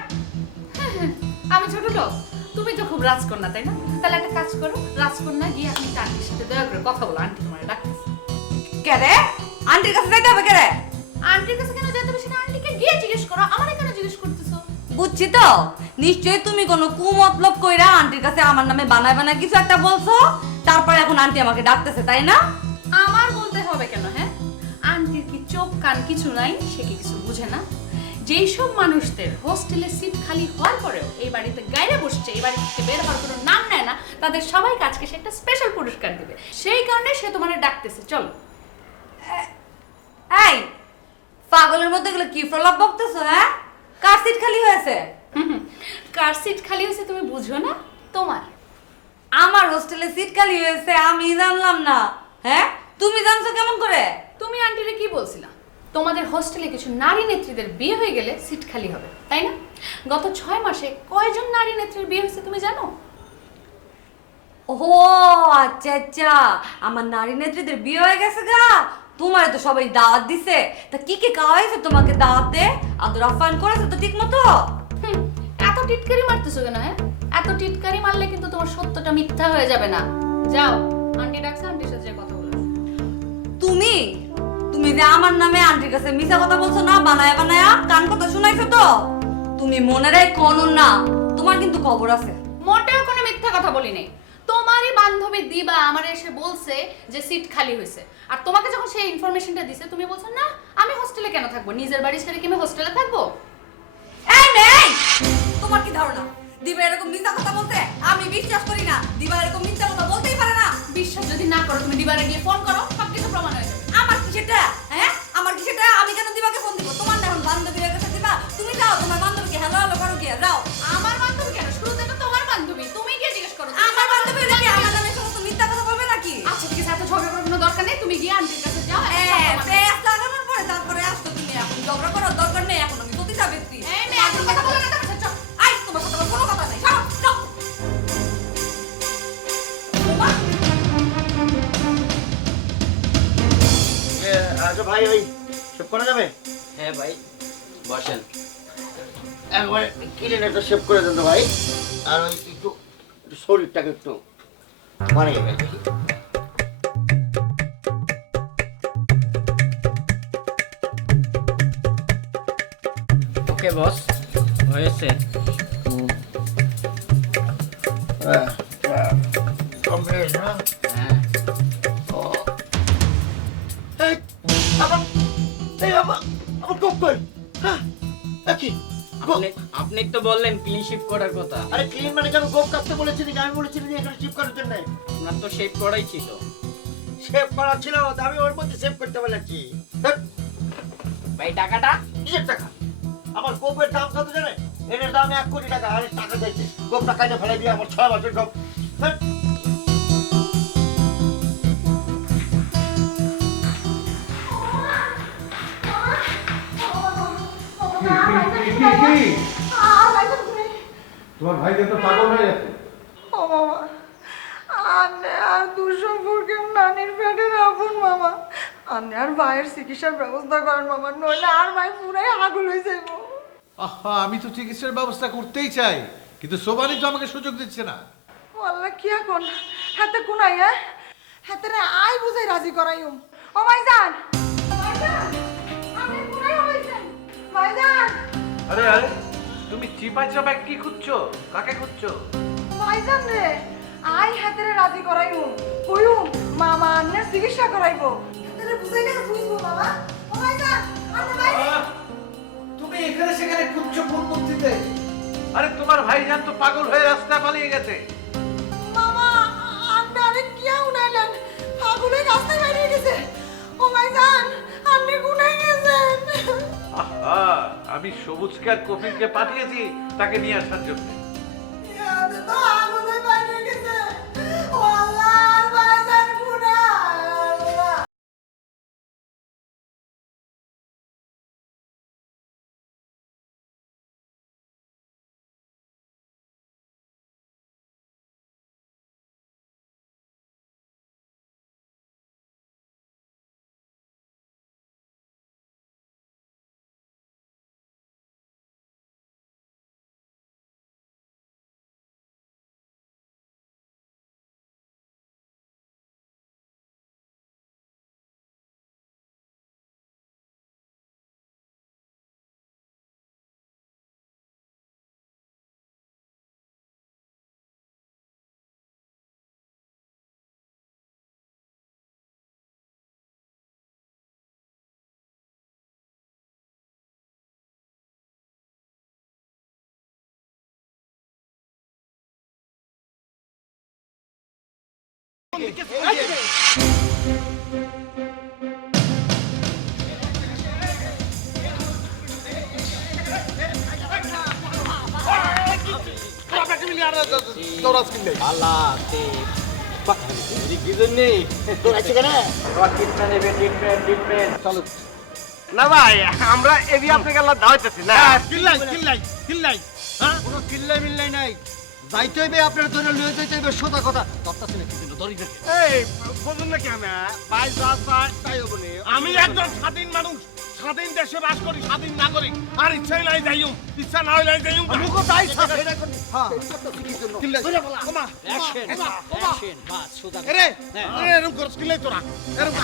আমি ছোট লোক, তুমি তো খুব রাজকন্যা তাই না? তাহলে একটা কাজ করো, রাজকন্যা গিয়ে আপনি আন্টির সাথে দয়া করে কথা বলো, আন্টি তোমার ডাকতেছে। কে রে? আন্টির কাছে যাইতে হবে কে রে? আন্টির কাছে কেন যেতে হবে সেটা আন্টিকে গিয়ে জিজ্ঞেস করো, আমারে কেন জিজ্ঞেস করতেছো? বুঝছি তো, নিশ্চয়ই তুমি কোনো কুমতলব কইরা আন্টির কাছে আমার নামে বানায় বানায় কিছু একটা বলছো, তারপর এখন আন্টি আমাকে ডাকতেছে তাই না? আমার বলতে হবে কেন? হ্যাঁ, আন্টির কি চোখ কান কিছু নাই? সে কি কিছু বুঝে না? যেই সব মানুষদের হোস্টেলে সিট খালি হওয়ার পরেও এই বাড়িতে গাইরে বসছে, এই বাড়ি থেকে বের হওয়ার কোনো নাম নেয় না, তাদের সবাইকে আজকে সে একটা স্পেশাল পুরস্কার দেবে। সেই কারণে সে তোমার ডাকতেছে, চলো। এই পাগলের মধ্যে গেলে কি প্রলাপ বকতেছো? হ্যাঁ, কার সিট খালি হয়েছে? কার সিট খালি হয়েছে তুমি বুঝো না? তোমার। আমার হোস্টেলে সিট খালি হয়েছে আমি জানলাম না। হ্যাঁ, তুমি জানছো কেমন করে? তুমি আন্টিরে কি বলছিলা? তোমাদের হোস্টেলে কিছু নারী নেত্রীদের বিয়ে হয়ে গেলে সিট খালি হবে, তাই না? গত 6 মাসে কয়জন নারী নেত্রীর বিয়ে হয়েছে তুমি জানো? ও আচ্ছা আচ্ছা, আমার নারী নেত্রীদের বিয়ে হয়ে গেছে গা, তোমার তো সবাই দাওয়াত দিছে। তা কি কি খাওয়াইছে তোমাকে দাওয়াতে? আদর আপ্যায়ন করেছে তো ঠিক মতো? এত টিটকারি মারতেছো কেন? হ্যাঁ, এত টিটকারি মারলে কিন্তু তোমার সত্যটা মিথ্যা হয়ে যাবে না। যাও, আন্টি ডাকছে, আন্টির সাথে কথা বলো। তুমি তুমি যে আমার নামে আন্টির কাছে মিছা কথা বলছো না, বানায় বানায়া কান কথা শুনাইছো তো? তুমি মনে রাখো না, তোমার কিন্তু খবর আছে। মোটেও কোনো মিথ্যা কথা বলি নাই। তোমারই বান্ধবী দিবা আমার এসে বলছে যে সিট খালি হয়েছে, আর তোমাকে যখন সেই ইনফরমেশনটা দিছে তুমি বলছো না আমি হোস্টেলে কেন থাকবো, নিজের বাড়ি ছেড়ে কি আমি হোস্টেলে থাকবো? এই মেয়ে, তোমার কি ধারণা দিবা এরকম মিথ্যা কথা বলতে? আমি বিশ্বাস করি না, দিবা এরকম মিথ্যা কথা বলতেই পারে না। বিশ্বাস যদি না করো তুমি দিবারে গিয়ে ফোন করো, সবকিছু প্রমাণ হয়ে যাবে। আমার কি সেটা? হ্যাঁ, আমার কি সেটা? আমি কেন দিবাকে ফোন দিব? তোমার না এখন বান্ধবীর কাছে দিবা, তুমি যাও তোমার বান্ধবীকে হ্যালো হ্যালো করো, গিয়ে যাও। আমার বান্ধবী কেন? শুরুতে তো তোমার বান্ধবী, তুমি গিয়ে জিজ্ঞেস করো। আমার বান্ধবী নাকি আমার নামে সমস্ত মিথ্যা কথা বলবে নাকি? আচ্ছা ঠিক আছে, এত ঝগড়া করার কোনো দরকার নেই, তুমি গিয়ে আন্টির কাছে যাও। পেঁয়াজ লাগানোর পরে তারপরে আসতো তুমি, এখন ঝগড়া করার দরকার নেই, এখন আমি প্রতি সাবিত্রী। এই মেয়ে, এত কথা বলো না তো, চল। আই, তোমার সাথে আমার কোনো কথা নাই, সরো, চল। আচ্ছা ভাই, ওই সেভ করা যাবে? হ্যাঁ ভাই, বসেন। একবারে ক্লিন একটা সেভ করে দেন তো ভাই। আর ওই একটু শরীরটাকে একটু বানিয়ে দেবেন। ওকে বস, হয়েছে। কমপ্লিট না? হ্যাঁ, এই, আমার কোপ কই? হ্যাঁ, কি? আপনি তো বললেন ক্লিন শিপ করার কথা। আরে ক্লিন মানে কি আমি গোপ কাটতে বলেছি নাকি? আমি বলেছি যে এখানে শিপ করার জন্য। আপনার তো শেপ করাই ছিল। সেভ করা ছিল, আমি ওর মধ্যে সেভ করতে বলেছি। ভাই টাকাটা? কিসের টাকা? আমার কোপের দাম কত জানে? এটার দাম 1 কোটি টাকা। আরে টাকা দিয়েছে, কোপ টাকা নিয়ে ফেলে দিয়ে আমার 6 বছর কোপ। তোমার ভাই তো পাগল হয়ে গেছে। ও মামা, আন্নে আর দুঃসম্পর্কে নানির পেটের আপন মামা, আন্নে আর ভাইয়ের চিকিৎসার ব্যবস্থা করেন মামা, নইলে আর ভাই পুরাই আগুল হয়ে যাইব। আহা, আমি তো চিকিৎসার ব্যবস্থা করতেই চাই, কিন্তু সোবানি তো আমাকে সুযোগ দিচ্ছে না। আল্লাহ কি এখন হাতে কোনাই? হ্যাঁ, হাতে রে আই বুঝাই রাজি করাইম। ও ভাইজান, ভাইজান, আপনি কোনাই হইছেন? ভাইজান, আরে আরে, তুমি চিপাই চাপাই কি খুঁজছো? কাকে খুঁজছো? ভাইজান রে আই হাতে রে রাজি করাইম, কইম মামা আন্নের চিকিৎসা করাইব। হাতে রে বুঝাইলে বুঝবো মামা। ও ভাইজান, আপনি ভাই তুমি এখানে সেখানে খুঁজছো কোন মুক্তিতে? আরে তোমার ভাইজান তো পাগল হয়ে রাস্তা পালিয়ে গেছে। মামা আন্নে আরে কিয়া উনাইলেন? ফাগুলে রাস্তায় বেরিয়ে গেছে। ও ভাইজান, আন্নে গুনাই গেছেন। আহা, আমি সবুজকে আর কফিলকে পাঠিয়েছি তাকে নিয়ে আসার জন্য। ইয়াতে তো আগুনে বেরিয়ে গেছে। ও আল্লাহ, আর ভাইজান গুনাই আল্লাহ। না ভাই, আমরা এবি আপনাকে আল্লাহ দাওয়াইতেছি না। কিল্লাই কিল্লাই কিল্লাই, হ্যাঁ? কোনো কিল্লাই মিল্লাই নাই। যাইতে হইবে আপনার ধরে লয়ে যাইতে হইবে সোজা কথা তত্ত্বাছে না কিন্তু দড়ি দেখে এই বুঝুন না কেন ভাই যা চায় তাই হবে না। আমি একজন স্বাধীন মানুষ, স্বাধীন দেশে বাস করি, স্বাধীন নাগরিক। আর ইচ্ছা নাই যাইও, ইচ্ছা না হইলে যাইও। মুখো তাই থাকে এটা কোন হ্যাঁ কিল্লাই ওমা অ্যাকশন অ্যাকশন বাস সোজা এরে এরকম করছ কিল্লাই তোরা এরকম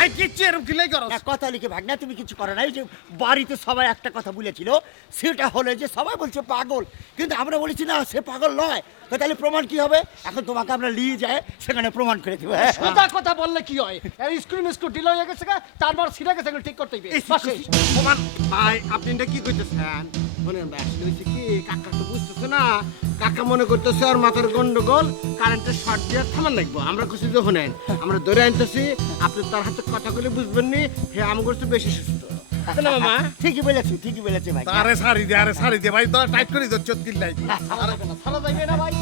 আই কিচ্ছি এরকম কিল্লাই করছ। এক কথা লিখে ভাগনা তুমি কিছু করো নাই যে বাড়িতে সবাই একটা কথা বলেছিল, সেটা হলো যে সবাই বলছে পাগল, কিন্তু আমরা বলেছি না সে পাগল নয়। তো তাহলে প্রমাণ কি হবে? এখন তোমাকে আমরা নিয়ে যাই সেখানে প্রমাণ করে দেবো। সোজা কথা বললে কি হয়? এই স্ক্রু ঢিলা হয়ে গেছে গা, তারপর ছিঁড়ে গেছে, এগুলো ঠিক করতে হবে। প্রমাণ ভাই আপনি এটা কি কইতেছেন? শুনেন ভাই আসলে হয়েছে কি, কাকা তো বুঝতেছে না, কাকা মনে করতেছে আর মাথার গন্ডগোল, কারেন্টের শর্ট দিয়ে থামান লাগবো। আমরা কিছু যখন আমরা ধরে আনতেছি, আপনি তার হাতে কথা বলে বুঝবেন নি হে আমগর তো বেশি সুস্থ। মামা ঠিকই বলেছি ভাই। আরে সারি দে ভাই, তোরা টাইট করে দিচ্ছ কিল্লাই। সারা যাইবে না ভাই।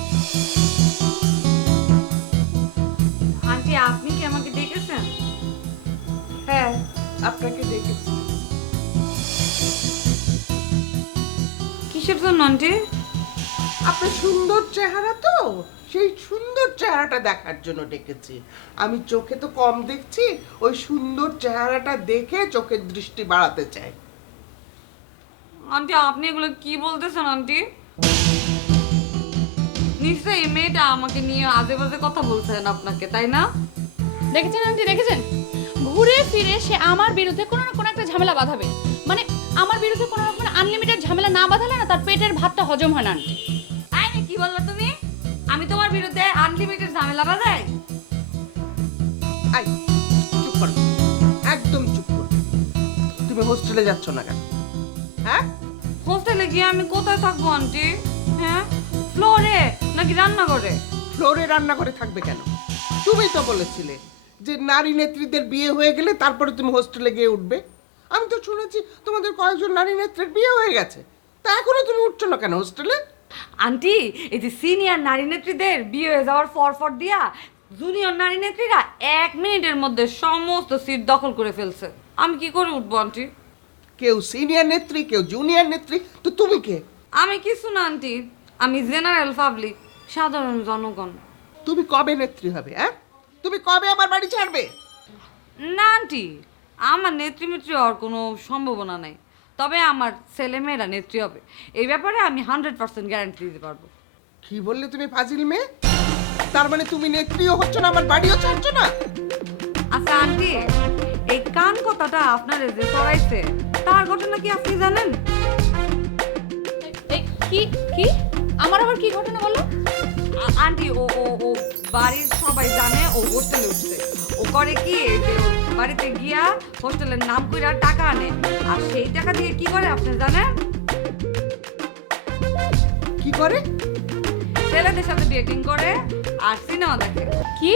আন্টি আপনি কি আমাকে ডেকেছেন? হ্যাঁ আপনাকে দেখেছি। কিসের জন্য আন্টি? আপনার সুন্দর চেহারা তো, সেই সুন্দর চেহারাটা দেখার জন্য ডেকেছি। আমি চোখে তো কম দেখছি, ওই সুন্দর চেহারাটা দেখে চোখের দৃষ্টি বাড়াতে চাই। আন্টি আপনি এগুলো কি বলতেছেন আন্টি? নিশ্চয়ই এই মেয়েটা আমাকে নিয়ে আজে বাজে কথা বলছেন আপনাকে, তাই না? দেখেছেন আন্টি, দেখেছেন? ঘুরে ফিরে সে আমার বিরুদ্ধে কোনো না কোনো একটা ঝামেলা বাঁধাবে। মানে আমার বিরুদ্ধে কোনো রকমের আনলিমিটেড ঝামেলা না বাঁধালে না তার পেটের ভাতটা হজম হয় না আন্টি। আই কি বললা তুমি? আমি তোমার বিরুদ্ধে আনলিমিটেড ঝামেলা বাঁধাই? আই চুপ করো, একদম চুপ করো। তুমি হোস্টেলে যাচ্ছ না কেন? হ্যাঁ হোস্টেলে গিয়ে আমি কোথায় থাকবো আন্টি? হ্যাঁ, ফ্লোরে নাকি রান্নাঘরে? ফ্লোরে রান্নাঘরে থাকবে কেন? তুমি তো বলেছিলে যে নারী নেত্রীদের বিয়ে হয়ে গেলে তারপরে তুমি হোস্টেলে গিয়ে উঠবে। আমি তো শুনেছি তোমাদের কয়েকজন নারী নেত্রীর বিয়ে হয়ে গেছে, তা এখনো তুমি উঠছো না কেন হোস্টেলে? আন্টি এই যে সিনিয়র নারী নেত্রীদের বিয়ে হয়ে যাওয়ার ফর দিয়া জুনিয়র নারী নেত্রীরা 1 মিনিটের মধ্যে সমস্ত সিট দখল করে ফেলছে। আমি কি করে উঠবো আন্টি? কেউ সিনিয়র নেত্রী, কেউ জুনিয়র নেত্রী, তো তুমি কে? আমি কিছু না আন্টি, আমি জেনারেল পাবলিক, সাধারণ জনগণ। তুমি কবে নেত্রী হবে? হ্যাঁ তুমি কবে আমার বাড়ি ছাড়বে? না আন্টি, আমার নেত্রী মিত্রী হওয়ার কোনো সম্ভাবনা নাই, তবে আমার ছেলেমেয়েরা নেত্রী হবে, এই ব্যাপারে আমি 100% গ্যারান্টি দিতে পারবো। কি বললে তুমি ফাজিল মেয়ে? তার মানে তুমি নেত্রীও হচ্ছ না, আমার বাড়িও ছাড়ছো না? আচ্ছা আন্টি, এই কান কথাটা আপনারে যে চড়াইছে তার ঘটনা কি আপনি জানেন? এই কি কি আমার আবার কি ঘটনা বলো? আন্টি ও ও ও বাড়ির সবাই জানে ও হোস্টেলে উঠছে। ও করে কি যে ও বাড়িতে গিয়া হোস্টেলের নাম কইরা টাকা আনে, আর সেই টাকা দিয়ে কি করে আপনি জানেন? কি করে? ছেলেদের সাথে ডেটিং করে আর সিনেমা দেখে। কি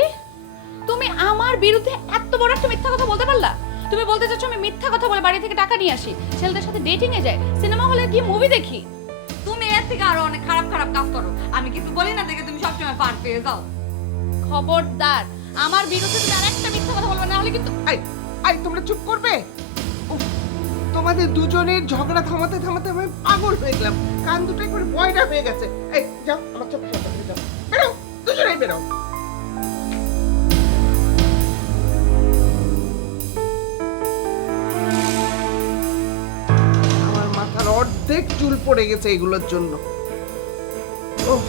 তুমি আমার বিরুদ্ধে এত বড় একটা মিথ্যা কথা বলতে পারলা? তুমি বলতে চাচ্ছ আমি মিথ্যা কথা বলে বাড়ি থেকে টাকা নিয়ে আসি, ছেলেদের সাথে ডেটিং এ যাই, সিনেমা হলে গিয়ে মুভি দেখি? তুমি এর থেকে আরো অনেক খারাপ খারাপ কাজ করো, আমি কিছু বলি না দেখে তুমি সবসময় পার পেয়ে যাও। খবরদার আমার বিরুদ্ধে তুমি আরেকটা মিথ্যা কথা বলবে, না হলে কিন্তু। আই আই তোমরা চুপ করবে? উফ, তোমাদের দুজনের ঝগড়া থামাতে থামাতে আমি পাগল হয়ে গেলাম, কান দুটাই করে বয়রা হয়ে গেছে। এই যাও আমার চোখের সামনে থেকে যাও, বেরো দুজনেই বেরো। আমার মাথার অর্ধেক চুল পড়ে গেছে এগুলোর জন্য। ওহ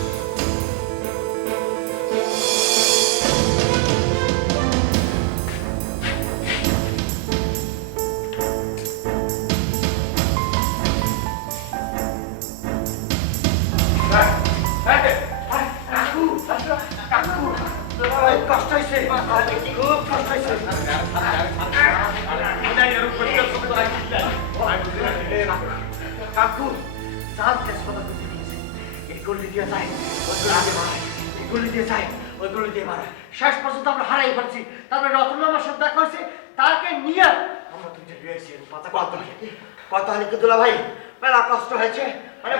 কষ্ট হয়েছে, খুব কষ্ট হয়েছে। কাকু সাত কেস কথা বুঝে দিয়েছে, এই গলি দিয়ে যায়, ওই গলি দিয়ে মারা, এই গলি দিয়ে যায়, ওই গলি দিয়ে মারা। শেষ পর্যন্ত আমরা হারাই পারছি। তারপরে রতন আমার সাথে দেখা হয়েছে, তাকে নিয়ে আমরা দুইটা রয়েছি। কথা হলে কি দুলা ভাই মেলা কষ্ট হয়েছে। মানে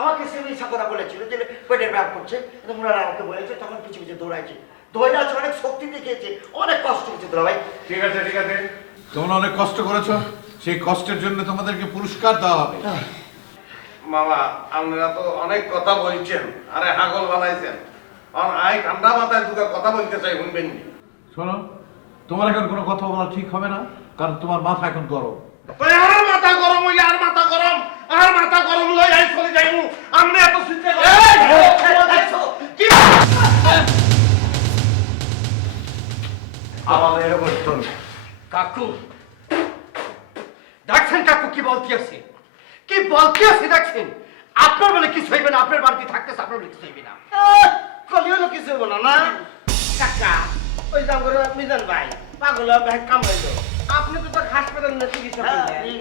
আমাকে সে মিশা কথা বলেছিল যে পেটের ব্যায়াম করছে, কিন্তু মুরার আমাকে বলেছে, তখন কিছু কিছু দৌড়াইছে, দৌড়াচ্ছে, অনেক শক্তি দেখিয়েছে, অনেক কষ্ট হয়েছে দুলা ভাই। ঠিক আছে তোমরা অনেক কষ্ট করেছো, সেই কষ্টের জন্য তোমাদেরকে পুরস্কার দেওয়া হবে। মামা আপনারা তো অনেক কথা বলছেন, আরে হাগল বানাইছেন। আর আই ঠান্ডা মাথায় দুটো কথা বলতে চাই, শুনবেন নি? শোনো, তোমার এখন কোনো কথা বলা ঠিক হবে না, কারণ তোমার মাথা এখন গরম। তো আর মাথা গরম হইলে আর মাথা গরম, আর মাথা গরম লই আই চলে যাইমু। আপনি এত চিন্তা করেন কি? আমাদের বর্তন কাকু দেখছেন, কাকু কি বলতে আছে, কি বলতে আছে দেখছেন। আপনার বলে কিছু হইবে না, আপনার বাড়িতে থাকতেছে, আপনার বলে কিছু হইবে না। কলি হলো কিছু হইব না না কাকা। ওই দাম করে মিজান ভাই পাগল ভাই কামাইলো, আপনি তো তার হাসপাতাল না চিকিৎসা করলেন।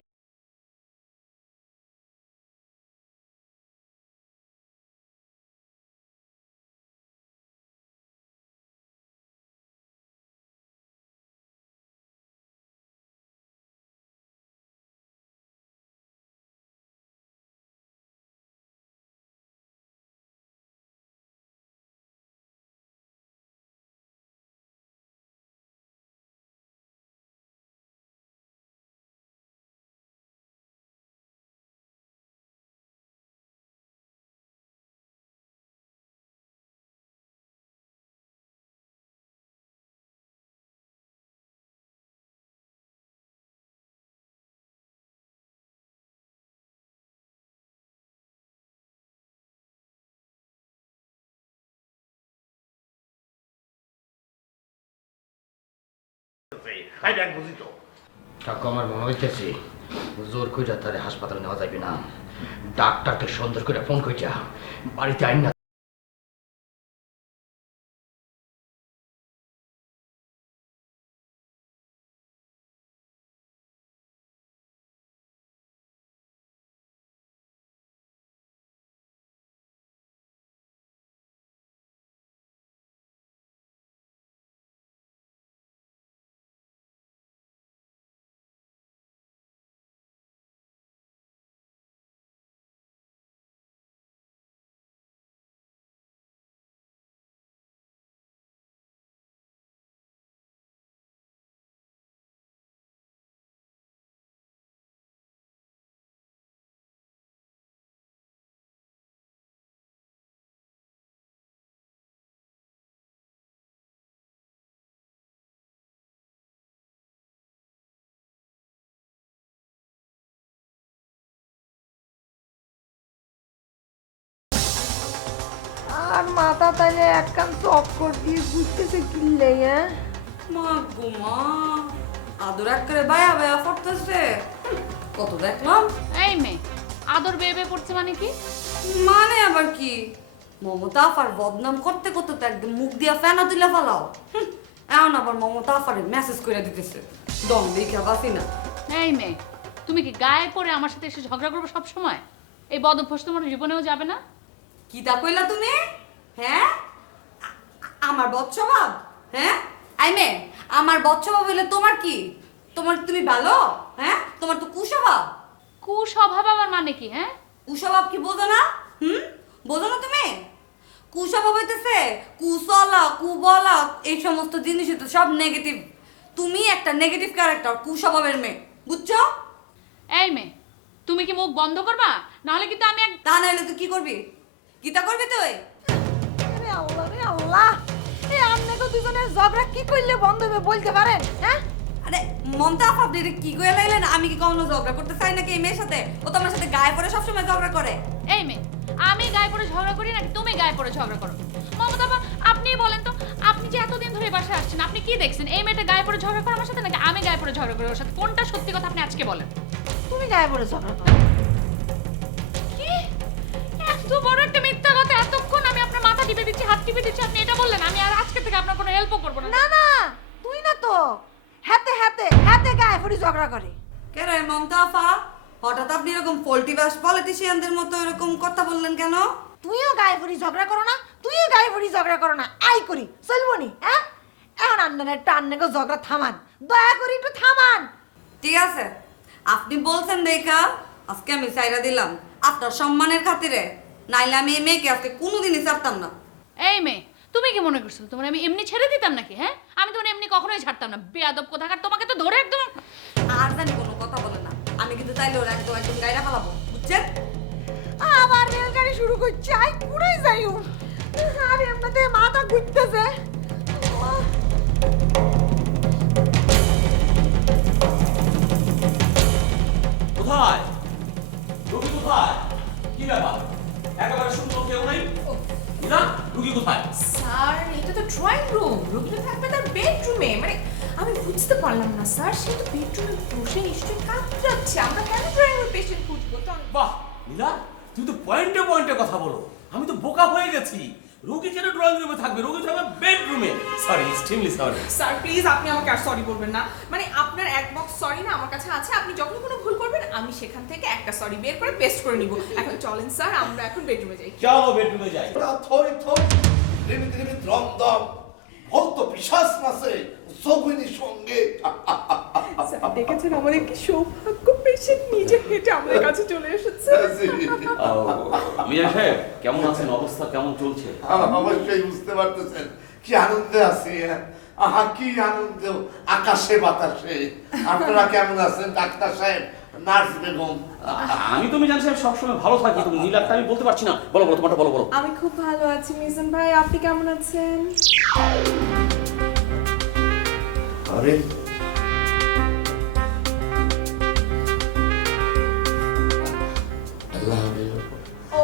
আই ব্যাগ বুঝি তো কাকু, আমার মনে হইতেছে জোর কইরা তারে হাসপাতালে নেওয়া যাবে না। ডাক্তারকে সুন্দর করে ফোন কইরা বাড়িতে আইন না। আর মাথা তাইলে একখান চক্কর দিয়ে ঘুরতেছে কিনলে, হ্যাঁ? মা গো মা, আদর এক করে বায়া বায়া পড়তেছে। কত দেখলাম। এই মেয়ে, আদর বেবে পড়ছে মানে কি? মানে আবার কি, মমতা আফার বদনাম করতে করতে তো একদম মুখ দিয়া ফেনা তুলে ফেলাও। এখন আবার মমতা আফারে মেসেজ করে দিতেছে, দম দেখে বাসি না। এই মেয়ে, তুমি কি গায়ে পড়ে আমার সাথে এসে ঝগড়া করবো সব সময়? এই বদ অভ্যাস তোমার জীবনেও যাবে না। কি তা কইলা তুমি? হ্যাঁ, আমার বৎসভাব? হ্যাঁ আই মেয়ে, আমার বৎসভাব হইলে তোমার কি? তোমার তুমি ভালো? হ্যাঁ, তোমার তো কুস্বভাব। কুস্বভাব আমার মানে কি? হ্যাঁ, কুস্বভাব কি বোঝো না? বোঝো না তুমি? কুস্বভাব হইতেছে কুচলা, কুবলা, এই সমস্ত জিনিস তো সব নেগেটিভ। তুমি একটা নেগেটিভ ক্যারেক্টার, কুস্বভাবের মেয়ে, বুঝছো? এই মেয়ে, তুমি কি মুখ বন্ধ করবা? নাহলে কিন্তু আমি তা নাহলে তুই কি করবি? গীতা করবি তুই? আরে আল্লাহ রে আল্লাহ, এই আপনাকে দুজনের ঝগড়া কি করলে বন্ধ হবে বলতে পারেন? হ্যাঁ, আরে মমতা আপনি কি কইয়া লাইলেন? আমি কি কখনো ঝগড়া করতে চাই নাকি এই মেয়ের সাথে? ও তো আমার সাথে গায়ে পড়ে সবসময় ঝগড়া করে। এই মেয়ে, আমি গায়ে পড়ে ঝগড়া করি নাকি তুমি গায়ে পড়ে ঝগড়া করো? মমতা আপা, আপনি বলেন তো, আপনি যে এতদিন ধরে বাসায় আসছেন, আপনি কি দেখছেন? এই মেয়েটা গায়ে পড়ে ঝগড়া করে আমার সাথে নাকি আমি গায়ে পড়ে ঝগড়া করি ওর সাথে? কোনটা সত্যি কথা আপনি আজকে বলেন? তুমি গায়ে পড়ে ঝগড়া করো। কি এত বড় একটা মিথ্যা কথা! এতক্ষণ আমি আপনার মাথা টিপে দিচ্ছি, হাত টিপে দিচ্ছি, আপনি এটা বললেন? আমি আর আজকে থেকে আপনার কোনো হেল্পও করবো না। না না, তুই না তো হাতে হাতে হাতে গায়ে পড়ে ঝগড়া করে। কে রে মমতা আপা, হঠাৎ আপনি এরকম পলিটিবাস পলিটিশিয়ানদের মতো এরকম কথা বললেন কেন? তুইও গায়ে পড়ি ঝগড়া করো না, তুইও গায়ে পড়ি ঝগড়া করো না, আই করি চলবো নি? হ্যাঁ, এখন আন্নারা একটু আন্নাকে ঝগড়া থামান, দয়া করে একটু থামান। ঠিক আছে, আপনি বলছেন দেখা আজকে আমি চাইরা দিলাম আপনার সম্মানের খাতিরে, নাইলে আমি এই মেয়েকে আজকে কোনোদিনই ছাড়তাম না। এই মেয়ে, তুমি কি মনে করছো তোমার আমি এমনি ছেড়ে দিতাম নাকি? হ্যাঁ, আমি তোমার এমনি কখনোই ছাড়তাম না। বেয়াদব কোথাকার, তোমাকে তো ধরে একদম। আর জানি কোনো কথা বলে না, আমি কিন্তু চাইলে ওরা একদম একদম গাইরা ফেলাবো, বুঝছেন? আবার রেলগাড়ি শুরু করছে, আই পুরাই যাইও। আর এমনিতে মাথা ঘুরতেছে। কোথায় রুগী কোথায়? কি ব্যাপার? একেবারে শুনলো কেউ নেই না? রুগী কোথায়? স্যার এটা তো ড্রয়িং রুম, রুগী থাকবে তার বেডরুমে। মানে আমি বুঝতে পারলাম না স্যার, সে তো বেডরুমে বসে নিশ্চয়ই কাঁদছে। আমরা কেন ড্রয়িং রুমে পেশেন্ট খুঁজবো? বাহ নীলা, তুমি তো পয়েন্টে পয়েন্টে কথা বলো। আমি তো বোকা হয়ে গেছি। রোগী কেন ড্রয়িং রুমে থাকবে? রোগী থাকবে বেডরুমে। Sorry, extremely sorry. Sir please আপনি আমাকে আর সরি বলবেন না। মানে আপনার এক বক্স সরি না আমার কাছে আছে। আপনি যখন কোনো ভুল করবেন আমি সেখান থেকে একটা সরি বের করে পেস্ট করে নিব। এখন চলেন স্যার, আমরা এখন বেডরুমে যাই। চলো বেডরুমে যাই। থই থই রিমিত রিমিত রমদম ভক্ত পিশাচ মাসে সগুনির সঙ্গে। স্যার দেখেছেন আমাদের কি সৌভাগ্য, পেশেন্ট নিজে হেঁটে আমাদের কাছে চলে এসেছে। মিয়া সাহেব কেমন আছেন? অবস্থা কেমন চলছে? অবশ্যই বুঝতে পারতেছেন কি আনন্দে আছি। আহা কি আনন্দ আকাশে বাতাসে। আপনারা কেমন আছেন ডাক্তার সাহেব, নার্স বেগম? আমি তো মিজান সাহেব সবসময় ভালো থাকি। তুমি নীলারটা আমি বলতে পারছি না। বলো বলো, তোমারটা বলো বলো। আমি খুব ভালো আছি মিজান ভাই, আপনি কেমন আছেন? আরে ও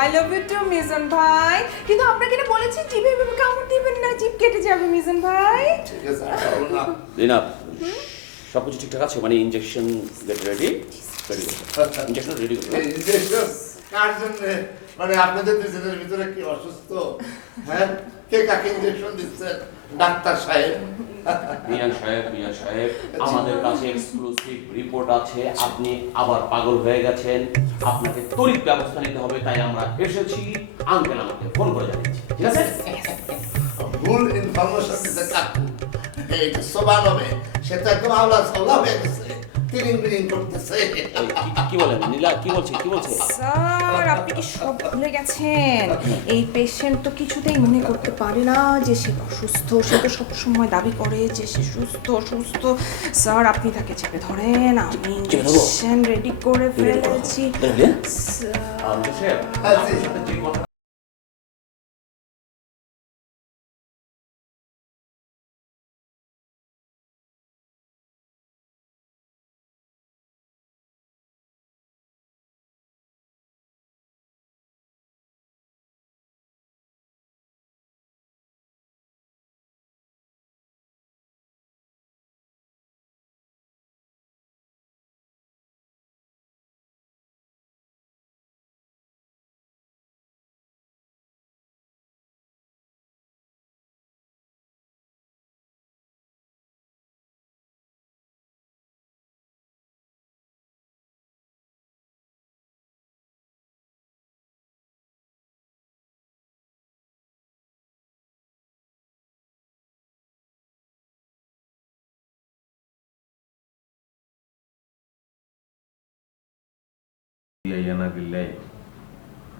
I love you too Mizan ভাই। কিন্তু আপনাকে না বলেছি জিভে এভাবে কামড় দিবেন না, জিভ কেটে যাবে মিজান ভাই। ঠিক আছে চলো না। নীলা সবকিছু ঠিকঠাক আছে? মানে injection get ready? Injection ready? Injection কার জন্য? মানে আপনাদের দুজনের ভিতরে কি অসুস্থ? হ্যাঁ, কে কাকে ইনজেকশন দিচ্ছেন? ডাক্তার সাহেব? মিয়া সাহেব আমাদের কাছে এক্সক্লুসিভ রিপোর্ট আছে। আপনি আবার পাগল হয়ে গেছেন, আপনাকে তড়িৎ ব্যবস্থা নিতে হবে। তাই আমরা এসেছি। আঙ্কেল আমাকে ফোন করে জানিয়েছে। ঠিক আছে? ভুল ইনফরমেশন দিতে কাকু এই সোবান হবে, সে তো একদম আওলা সাওলা হয়ে গেছে, তিরিং বিরিং করতেছে। কি বলেন নীলা? কি বলছে? স্যার আপনি কি সব ভুলে গেছেন? এই পেশেন্ট তো কিছুতেই মনে করতে পারে না যে সে অসুস্থ। সে তো সবসময় দাবি করে যে সে সুস্থ। স্যার আপনি তাকে চেপে ধরেন, আমি ইনজেকশন রেডি করে ফেলেছি।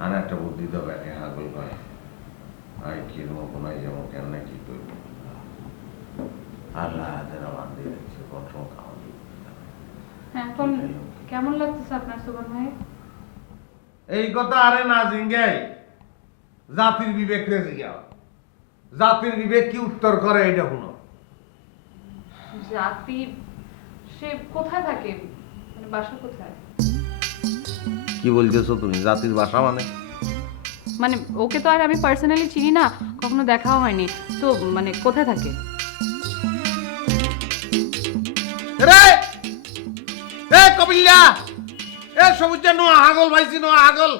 আর একটা বুদ্ধি তো ব্যাটে হাগল করে আই কি কোনায় যাবো কেমনে কি করবো আল্লাহ হাতের আমার দিয়ে দিচ্ছে কঠোর খাওয়া। এখন কেমন লাগতেছে আপনার সুবহান ভাই? এই কথা আরে না জিঙ্গাই, জাতির বিবেক রেজে যাও। জাতির বিবেক কি উত্তর করে এটা শুনো। জাতি সে কোথায় থাকে? মানে বাসা কোথায়? কি বলতেছো তুমি? জাতির বাসা মানে ওকে তো আর আমি পার্সোনালি চিনি না, কখনো দেখাও হয়নি তো। মানে কোথায় থাকে? রে এ কবিল্লা, এ সবুজে নোয়া হাগল ভাইছি, নোয়া হাগল।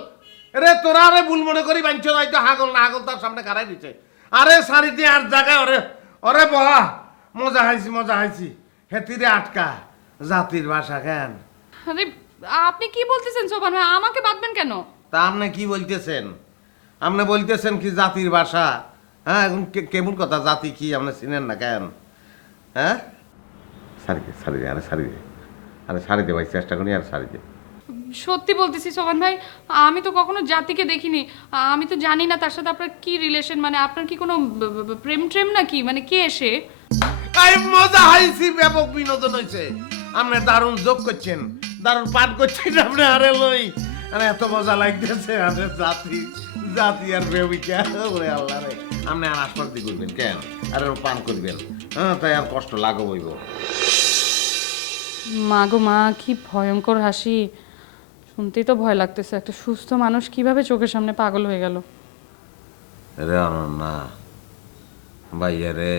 রে তোরা আরে ভুল মনে করি বাঞ্চ হয়তো হাগল না, হাগল তার সামনে কারাই দিছে। আরে সারিতে আর জায়গায় ওরে বহা মজা হাইছি হেতিরে আটকা। জাতির ভাষা কেন? আরে আপনি কি বলতেছেন সোবান ভাই? আমাকে বাঁধবেন কেন? তা আপনি কি বলতেছেন? আপনি বলতেছেন কি জাতির ভাষা? হ্যাঁ এখন কেমন কথা? জাতি কি আপনি চিনেন না কেন? হ্যাঁ সারি দে ভাই, চেষ্টা করি আর সারি দে। সত্যি বলতেছি সোবান ভাই, আমি তো কখনো জাতিকে দেখিনি। আমি তো জানি না তার সাথে আপনার কি রিলেশন। মানে আপনার কি কোনো প্রেম নাকি? মানে কে এসে? মজা হাইছি, ব্যাপক বিনোদন হয়েছে। আপনি দারুণ যোগ করছেন, দারুণ পাঠ করছেন। আপনি আরে লই আর এত মজা লাগতেছে আমাদের জাতি জাতি আর প্রেমিকা ওরে আল্লাহ রে আপনি আর আশপাশি করবেন কেন আর পান করবেন হ্যাঁ তাই আর কষ্ট লাগো বইব মা গো মা, কি ভয়ঙ্কর হাসি, শুনতেই তো ভয় লাগতেছে। একটা সুস্থ মানুষ কিভাবে চোখের সামনে পাগল হয়ে গেল। রে অনন্যা ভাইয়া রে,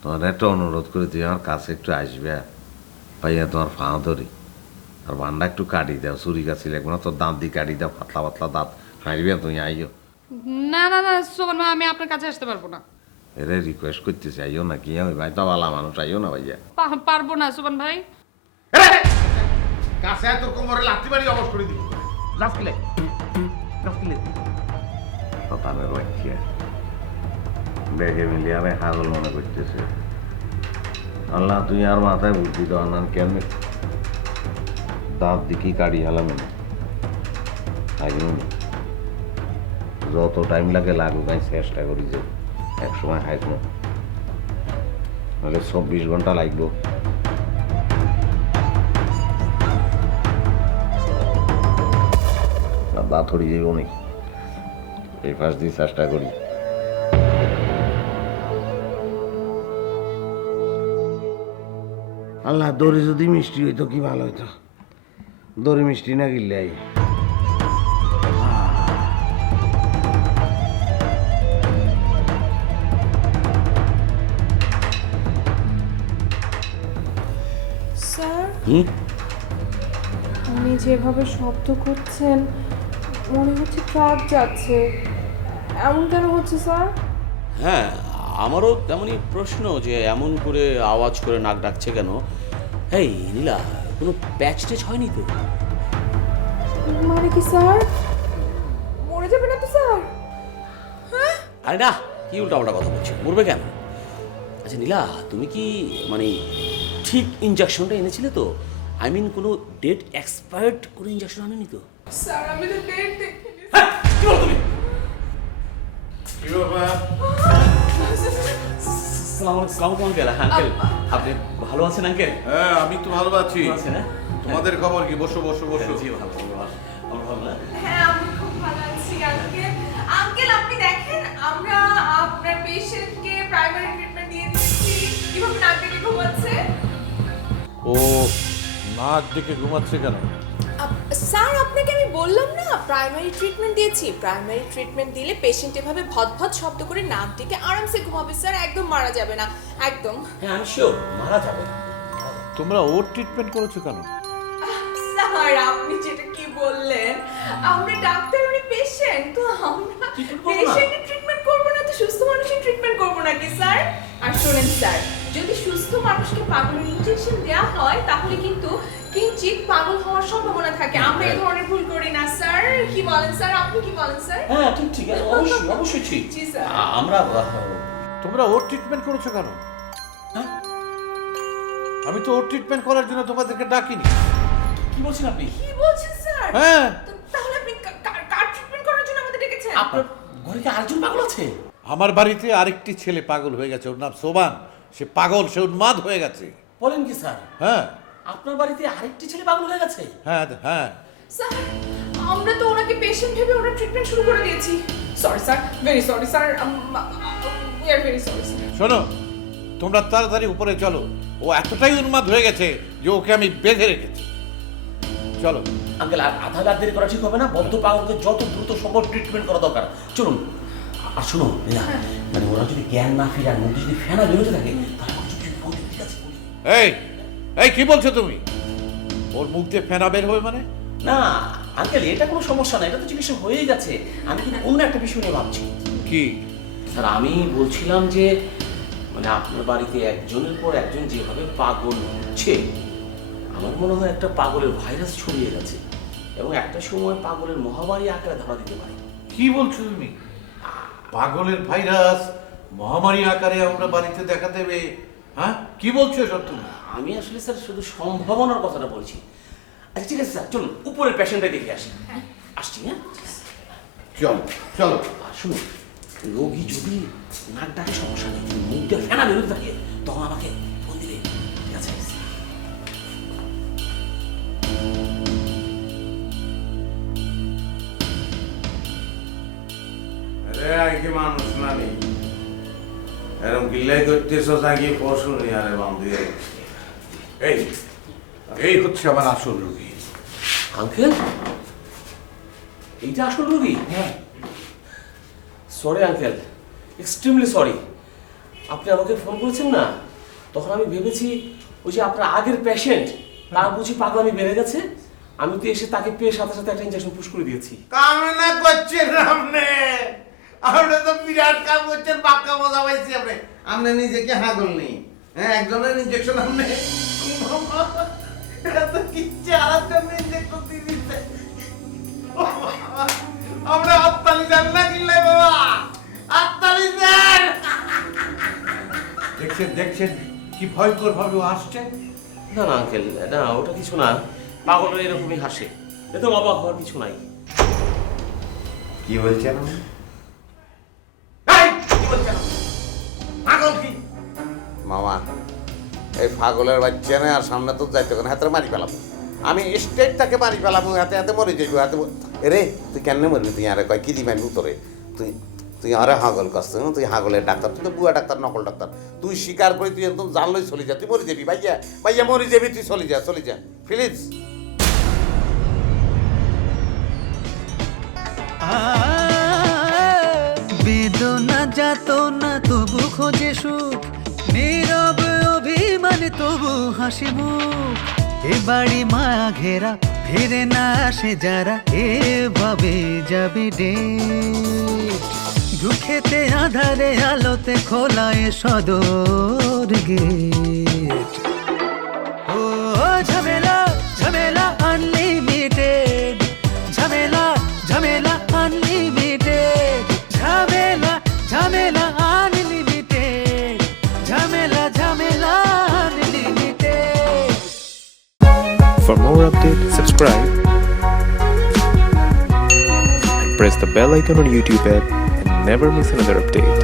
তোমার একটা অনুরোধ করে তুই আমার কাছে একটু আসবে। ভাইয়া তোমার ফাঁ ধরি আর বান্ডা একটু কাটি দাও, চুরি গাছি লাগবে না, তোর দাঁত দিয়ে কাটি দাও, পাতলা পাতলা দাঁত হাসবে, তুমি আইও। না না না সোমান মা, আমি আপনার কাছে আসতে পারবো না। এরে রিকোয়েস্ট করতেছি, আইও না কি ওই ভাই তো ভালো মানুষ, আইও না ভাইয়া। পারবো না সোমান ভাই। কাছে তোর কোমরে লাঠি বাড়ি অবশ করে দিব। লাস্কিলে লাস্কিলে শতানের বাচ্চা দেখে মিলিয়ে আমি হাগল মনে করতেছে। আল্লাহ তুই আর মাথায় বুদ্ধি দাও না, কেমনি দাঁত দিকেই কাটি হালাম না, যত টাইম লাগে লাগুক আমি চেষ্টা করি যে একসময় হাইকব, নাহলে 24 ঘন্টা লাগবো। দাঁত হরি যাইব নি, এই পাশ দিয়ে চেষ্টা করি। আল্লাহ দড়ি যদি মিষ্টি হইতো কি ভালো হইতো, দড়ি মিষ্টি না গিললে আই। স্যার, আপনি যেভাবে শব্দ করছেন মনে হচ্ছে ট্রাক যাচ্ছে, এমন কেন হচ্ছে স্যার? হ্যাঁ, আমারও তেমনই প্রশ্ন যে এমন করে আওয়াজ করে নাক ডাকছে কেন। এই নীলা, কোনো প্যাচ ট্যাচ হয়নি তো? মানে কি স্যার, মরে যাবে না তো স্যার? আরে না, কি উল্টাপাল্টা কথা বলছো, মরবে কেন? আচ্ছা নীলা, তুমি কি মানে ঠিক ইনজেকশনটা এনেছিলে তো? আই মিন কোনো ডেট এক্সপায়ার্ড কোনো ইনজেকশন আনেনি তো? স্যার আমি তো ডেট দেখিনি। হ্যাঁ, কি বলো তুমি? কি বাবা? আসসালামু আঙ্কেল। আঙ্কেল আপনি ভালো আছেন আঙ্কেল? হ্যাঁ আমি তো ভালো আছি। তোমাদের খবর কি? বসো বসো বসো। জি ভালো, ভালো না? হ্যাঁ আমি খুব ভালো আছি আঙ্কেল। আঙ্কেল আপনি দেখেন, আমরা আপনার পেশেন্টকে প্রাইমারি ট্রিটমেন্ট দিয়ে দিচ্ছি। কিভাবে নাক ডেকে ঘুমাচ্ছে? ও নাক ডেকে ঘুমাচ্ছে কেন? স্যার আপনাকে আমি বললাম না প্রাইমারি ট্রিটমেন্ট দিয়েছি। প্রাইমারি ট্রিটমেন্ট দিলে পেশেন্ট এভাবে ভদভদ শব্দ করে নাক ডেকে আরামসে ঘুমাবে স্যার, একদম মারা যাবে না, একদম। হ্যাঁ আমি শিওর মারা যাবে। তোমরা ওর ট্রিটমেন্ট করেছো কেন? স্যার আপনি যেটা কি বললেন, আমরা ডাক্তার উনি পেশেন্ট, তো আমরা পেশেন্টের ট্রিটমেন্ট করবো না তো সুস্থ মানুষের ট্রিটমেন্ট করবো নাকি স্যার? আর শোনেন স্যার, যদি সুস্থ মানুষকে পাগলের ইনজেকশন দেওয়া হয় তাহলে কিন্তু কিঞ্চিত পাগল হওয়ার সম্ভাবনা থাকে। আমরা এই ধরনের ভুল করি না স্যার, কি বলেন স্যার? আপনি কি বলেন স্যার? হ্যাঁ ঠিক ঠিক, অবশ্যই অবশ্যই ঠিক। জি স্যার। আমরা তোমরা ওর ট্রিটমেন্ট করেছো কেন? হ্যাঁ আমি তো ওর ট্রিটমেন্ট করার জন্য তোমাদেরকে ডাকিনি। কি বলছেন আপনি? কি বলছেন স্যার? হ্যাঁ তাহলে আপনি কার ট্রিটমেন্ট করার জন্য আমাদের ডেকেছেন? আপনার ঘরে কি আরেকজন পাগল আছে? আমার বাড়িতে আরেকটি ছেলে পাগল হয়ে গেছে, ওর নাম সোবান। সে পাগল, সে উন্মাদ হয়ে গেছে। বলেন কি স্যার? হ্যাঁ আপনার বাড়িতে আরেকটি ছেলে পাগল হয়ে গেছে? হ্যাঁ হ্যাঁ স্যার আমরা তো ওনাকে পেশেন্ট ভেবে ওনার ট্রিটমেন্ট শুরু করে দিয়েছি। Sorry sir, very sorry sir, we are very sorry sir. শোনো, তোমরা তাড়াতাড়ি উপরে চলো। ও এতটাই উন্মাদ হয়ে গেছে যে ওকে আমি বেঁধে রেখেছি। চলো আঙ্কেল, আধা রাত দেরি করা ঠিক হবে না। বদ্ধ পাগলকে যত দ্রুত সম্ভব ট্রিটমেন্ট করা দরকার। চলুন। আর শুনো নীলা, মানে ওরা যদি জ্ঞান না ফিরে আর মধ্যে যদি ফেনা বেরোতে থাকে তাহলে আমার চোখে বলতে ঠিক আছে। এই এই কি বলছো তুমি? ওর মুখ দিয়ে ফেনা বের হবে মানে? না আঙ্কেল, এটা কোনো সমস্যা না, এটা তো চিকিৎসা হয়েই গেছে। আমি কিন্তু অন্য একটা বিষয় নিয়ে ভাবছি। কি? স্যার আমি বলছিলাম যে মানে আপনার বাড়িতে একজনের পর একজন যেভাবে পাগল হচ্ছে, আমার মনে হয় একটা পাগলের ভাইরাস ছড়িয়ে গেছে এবং একটা সময় পাগলের মহামারী আকারে ধরা দিতে পারে। কি বলছো তুমি? পাগলের ভাইরাস মহামারী আকারে আমরা বাড়িতে দেখা দেবে? হ্যাঁ কি বলছো এসব তুমি? আমি আসলে স্যার শুধু সম্ভাবনার কথাটা বলছি। আচ্ছা ঠিক আছে স্যার, চলুন উপরের পেশেন্টটা দেখে আসি। আসছি। হ্যাঁ চলো চলো। আর শুনুন, রোগী যদি নাক ডাকে সমস্যা নেই, মুখ দিয়ে ফেনা বেরোতে থাকে তখন আমাকে ফোন দিবে, ঠিক আছে? কি মানুষ না নি এরকম গিল্লাই করতেছ নাকি পশু নি আরে বান্ধে এই এই হচ্ছে আমার আসল রোগী। আঙ্কেল এইটা আসল রোগী? হ্যাঁ। Sorry uncle, extremely sorry. আপনি আমাকে ফোন করেছেন না, তখন আমি ভেবেছি ওই যে আপনার আগের পেশেন্ট তার বুঝি পাগলামি বেড়ে গেছে, আমি তো এসে তাকে পেয়ে সাথে সাথে একটা ইনজেকশন পুশ করে দিয়েছি। কামনা করছেন আপনি? আপনি তো বিরাট কাম করছেন, বাক্কা মজা পাইছি আপনি। আপনি নিজেকে হাগল নেই, হ্যাঁ একজনের ইনজেকশন আপনি এত কিচ্ছে আরেকজন ইনজেকশন দিয়ে দিচ্ছে। আমরা হাততালি দেন না কিনলে বাবা, হাততালি দেন। দেখছেন দেখছেন কি ভয়ঙ্কর ভাবে আসছে। না না আঙ্কেল, না ওটা কিছু না, পাগলরা এরকমই হাসে, এতে অবাক হওয়ার কিছু নাই। কি বলছেন? পাগল কি মামা এই পাগলের বাচ্চা না, আর সামনে তো যাইতে না, হাতে মারি পেলাম আমি, স্টেট তাকে মারি পেলাম, হাতে হাতে মরে যাইব হাতে। রে তুই কেন মরবি? তুই আরে কয় কি দি মারবি তোরে? তুই তুই আরে হাগল করছ, তুই হাগলের ডাক্তার, তুই তো বুয়া ডাক্তার, নকল ডাক্তার। তুই স্বীকার করে তুই একদম জানলই চলে যা, তুই মরে যাবি ভাইয়া, ভাইয়া মরে যাবি, তুই চলে যা, চলে যা প্লিজ। বেদনা যাত না তবু খোঁজে সুখ, নীরব অভিমান তবু হাসি মুখ। এ বাড়ি মায়া ঘেরা, ফিরে না আসে যারা, এভাবে যাবে ডেট। দুঃখেতে আধারে আলোতে খোলা এ সদর গেট। ও ঝামেলা ঝামেলা আনলিমিটেড, ঝামেলা ঝামেলা আনলিমিটেড, ঝামেলা ঝামেলা আনলিমিটেড, ঝামেলা ঝামেলা unlimited. For more updates, subscribe and press the bell icon on YouTube app and never miss another update.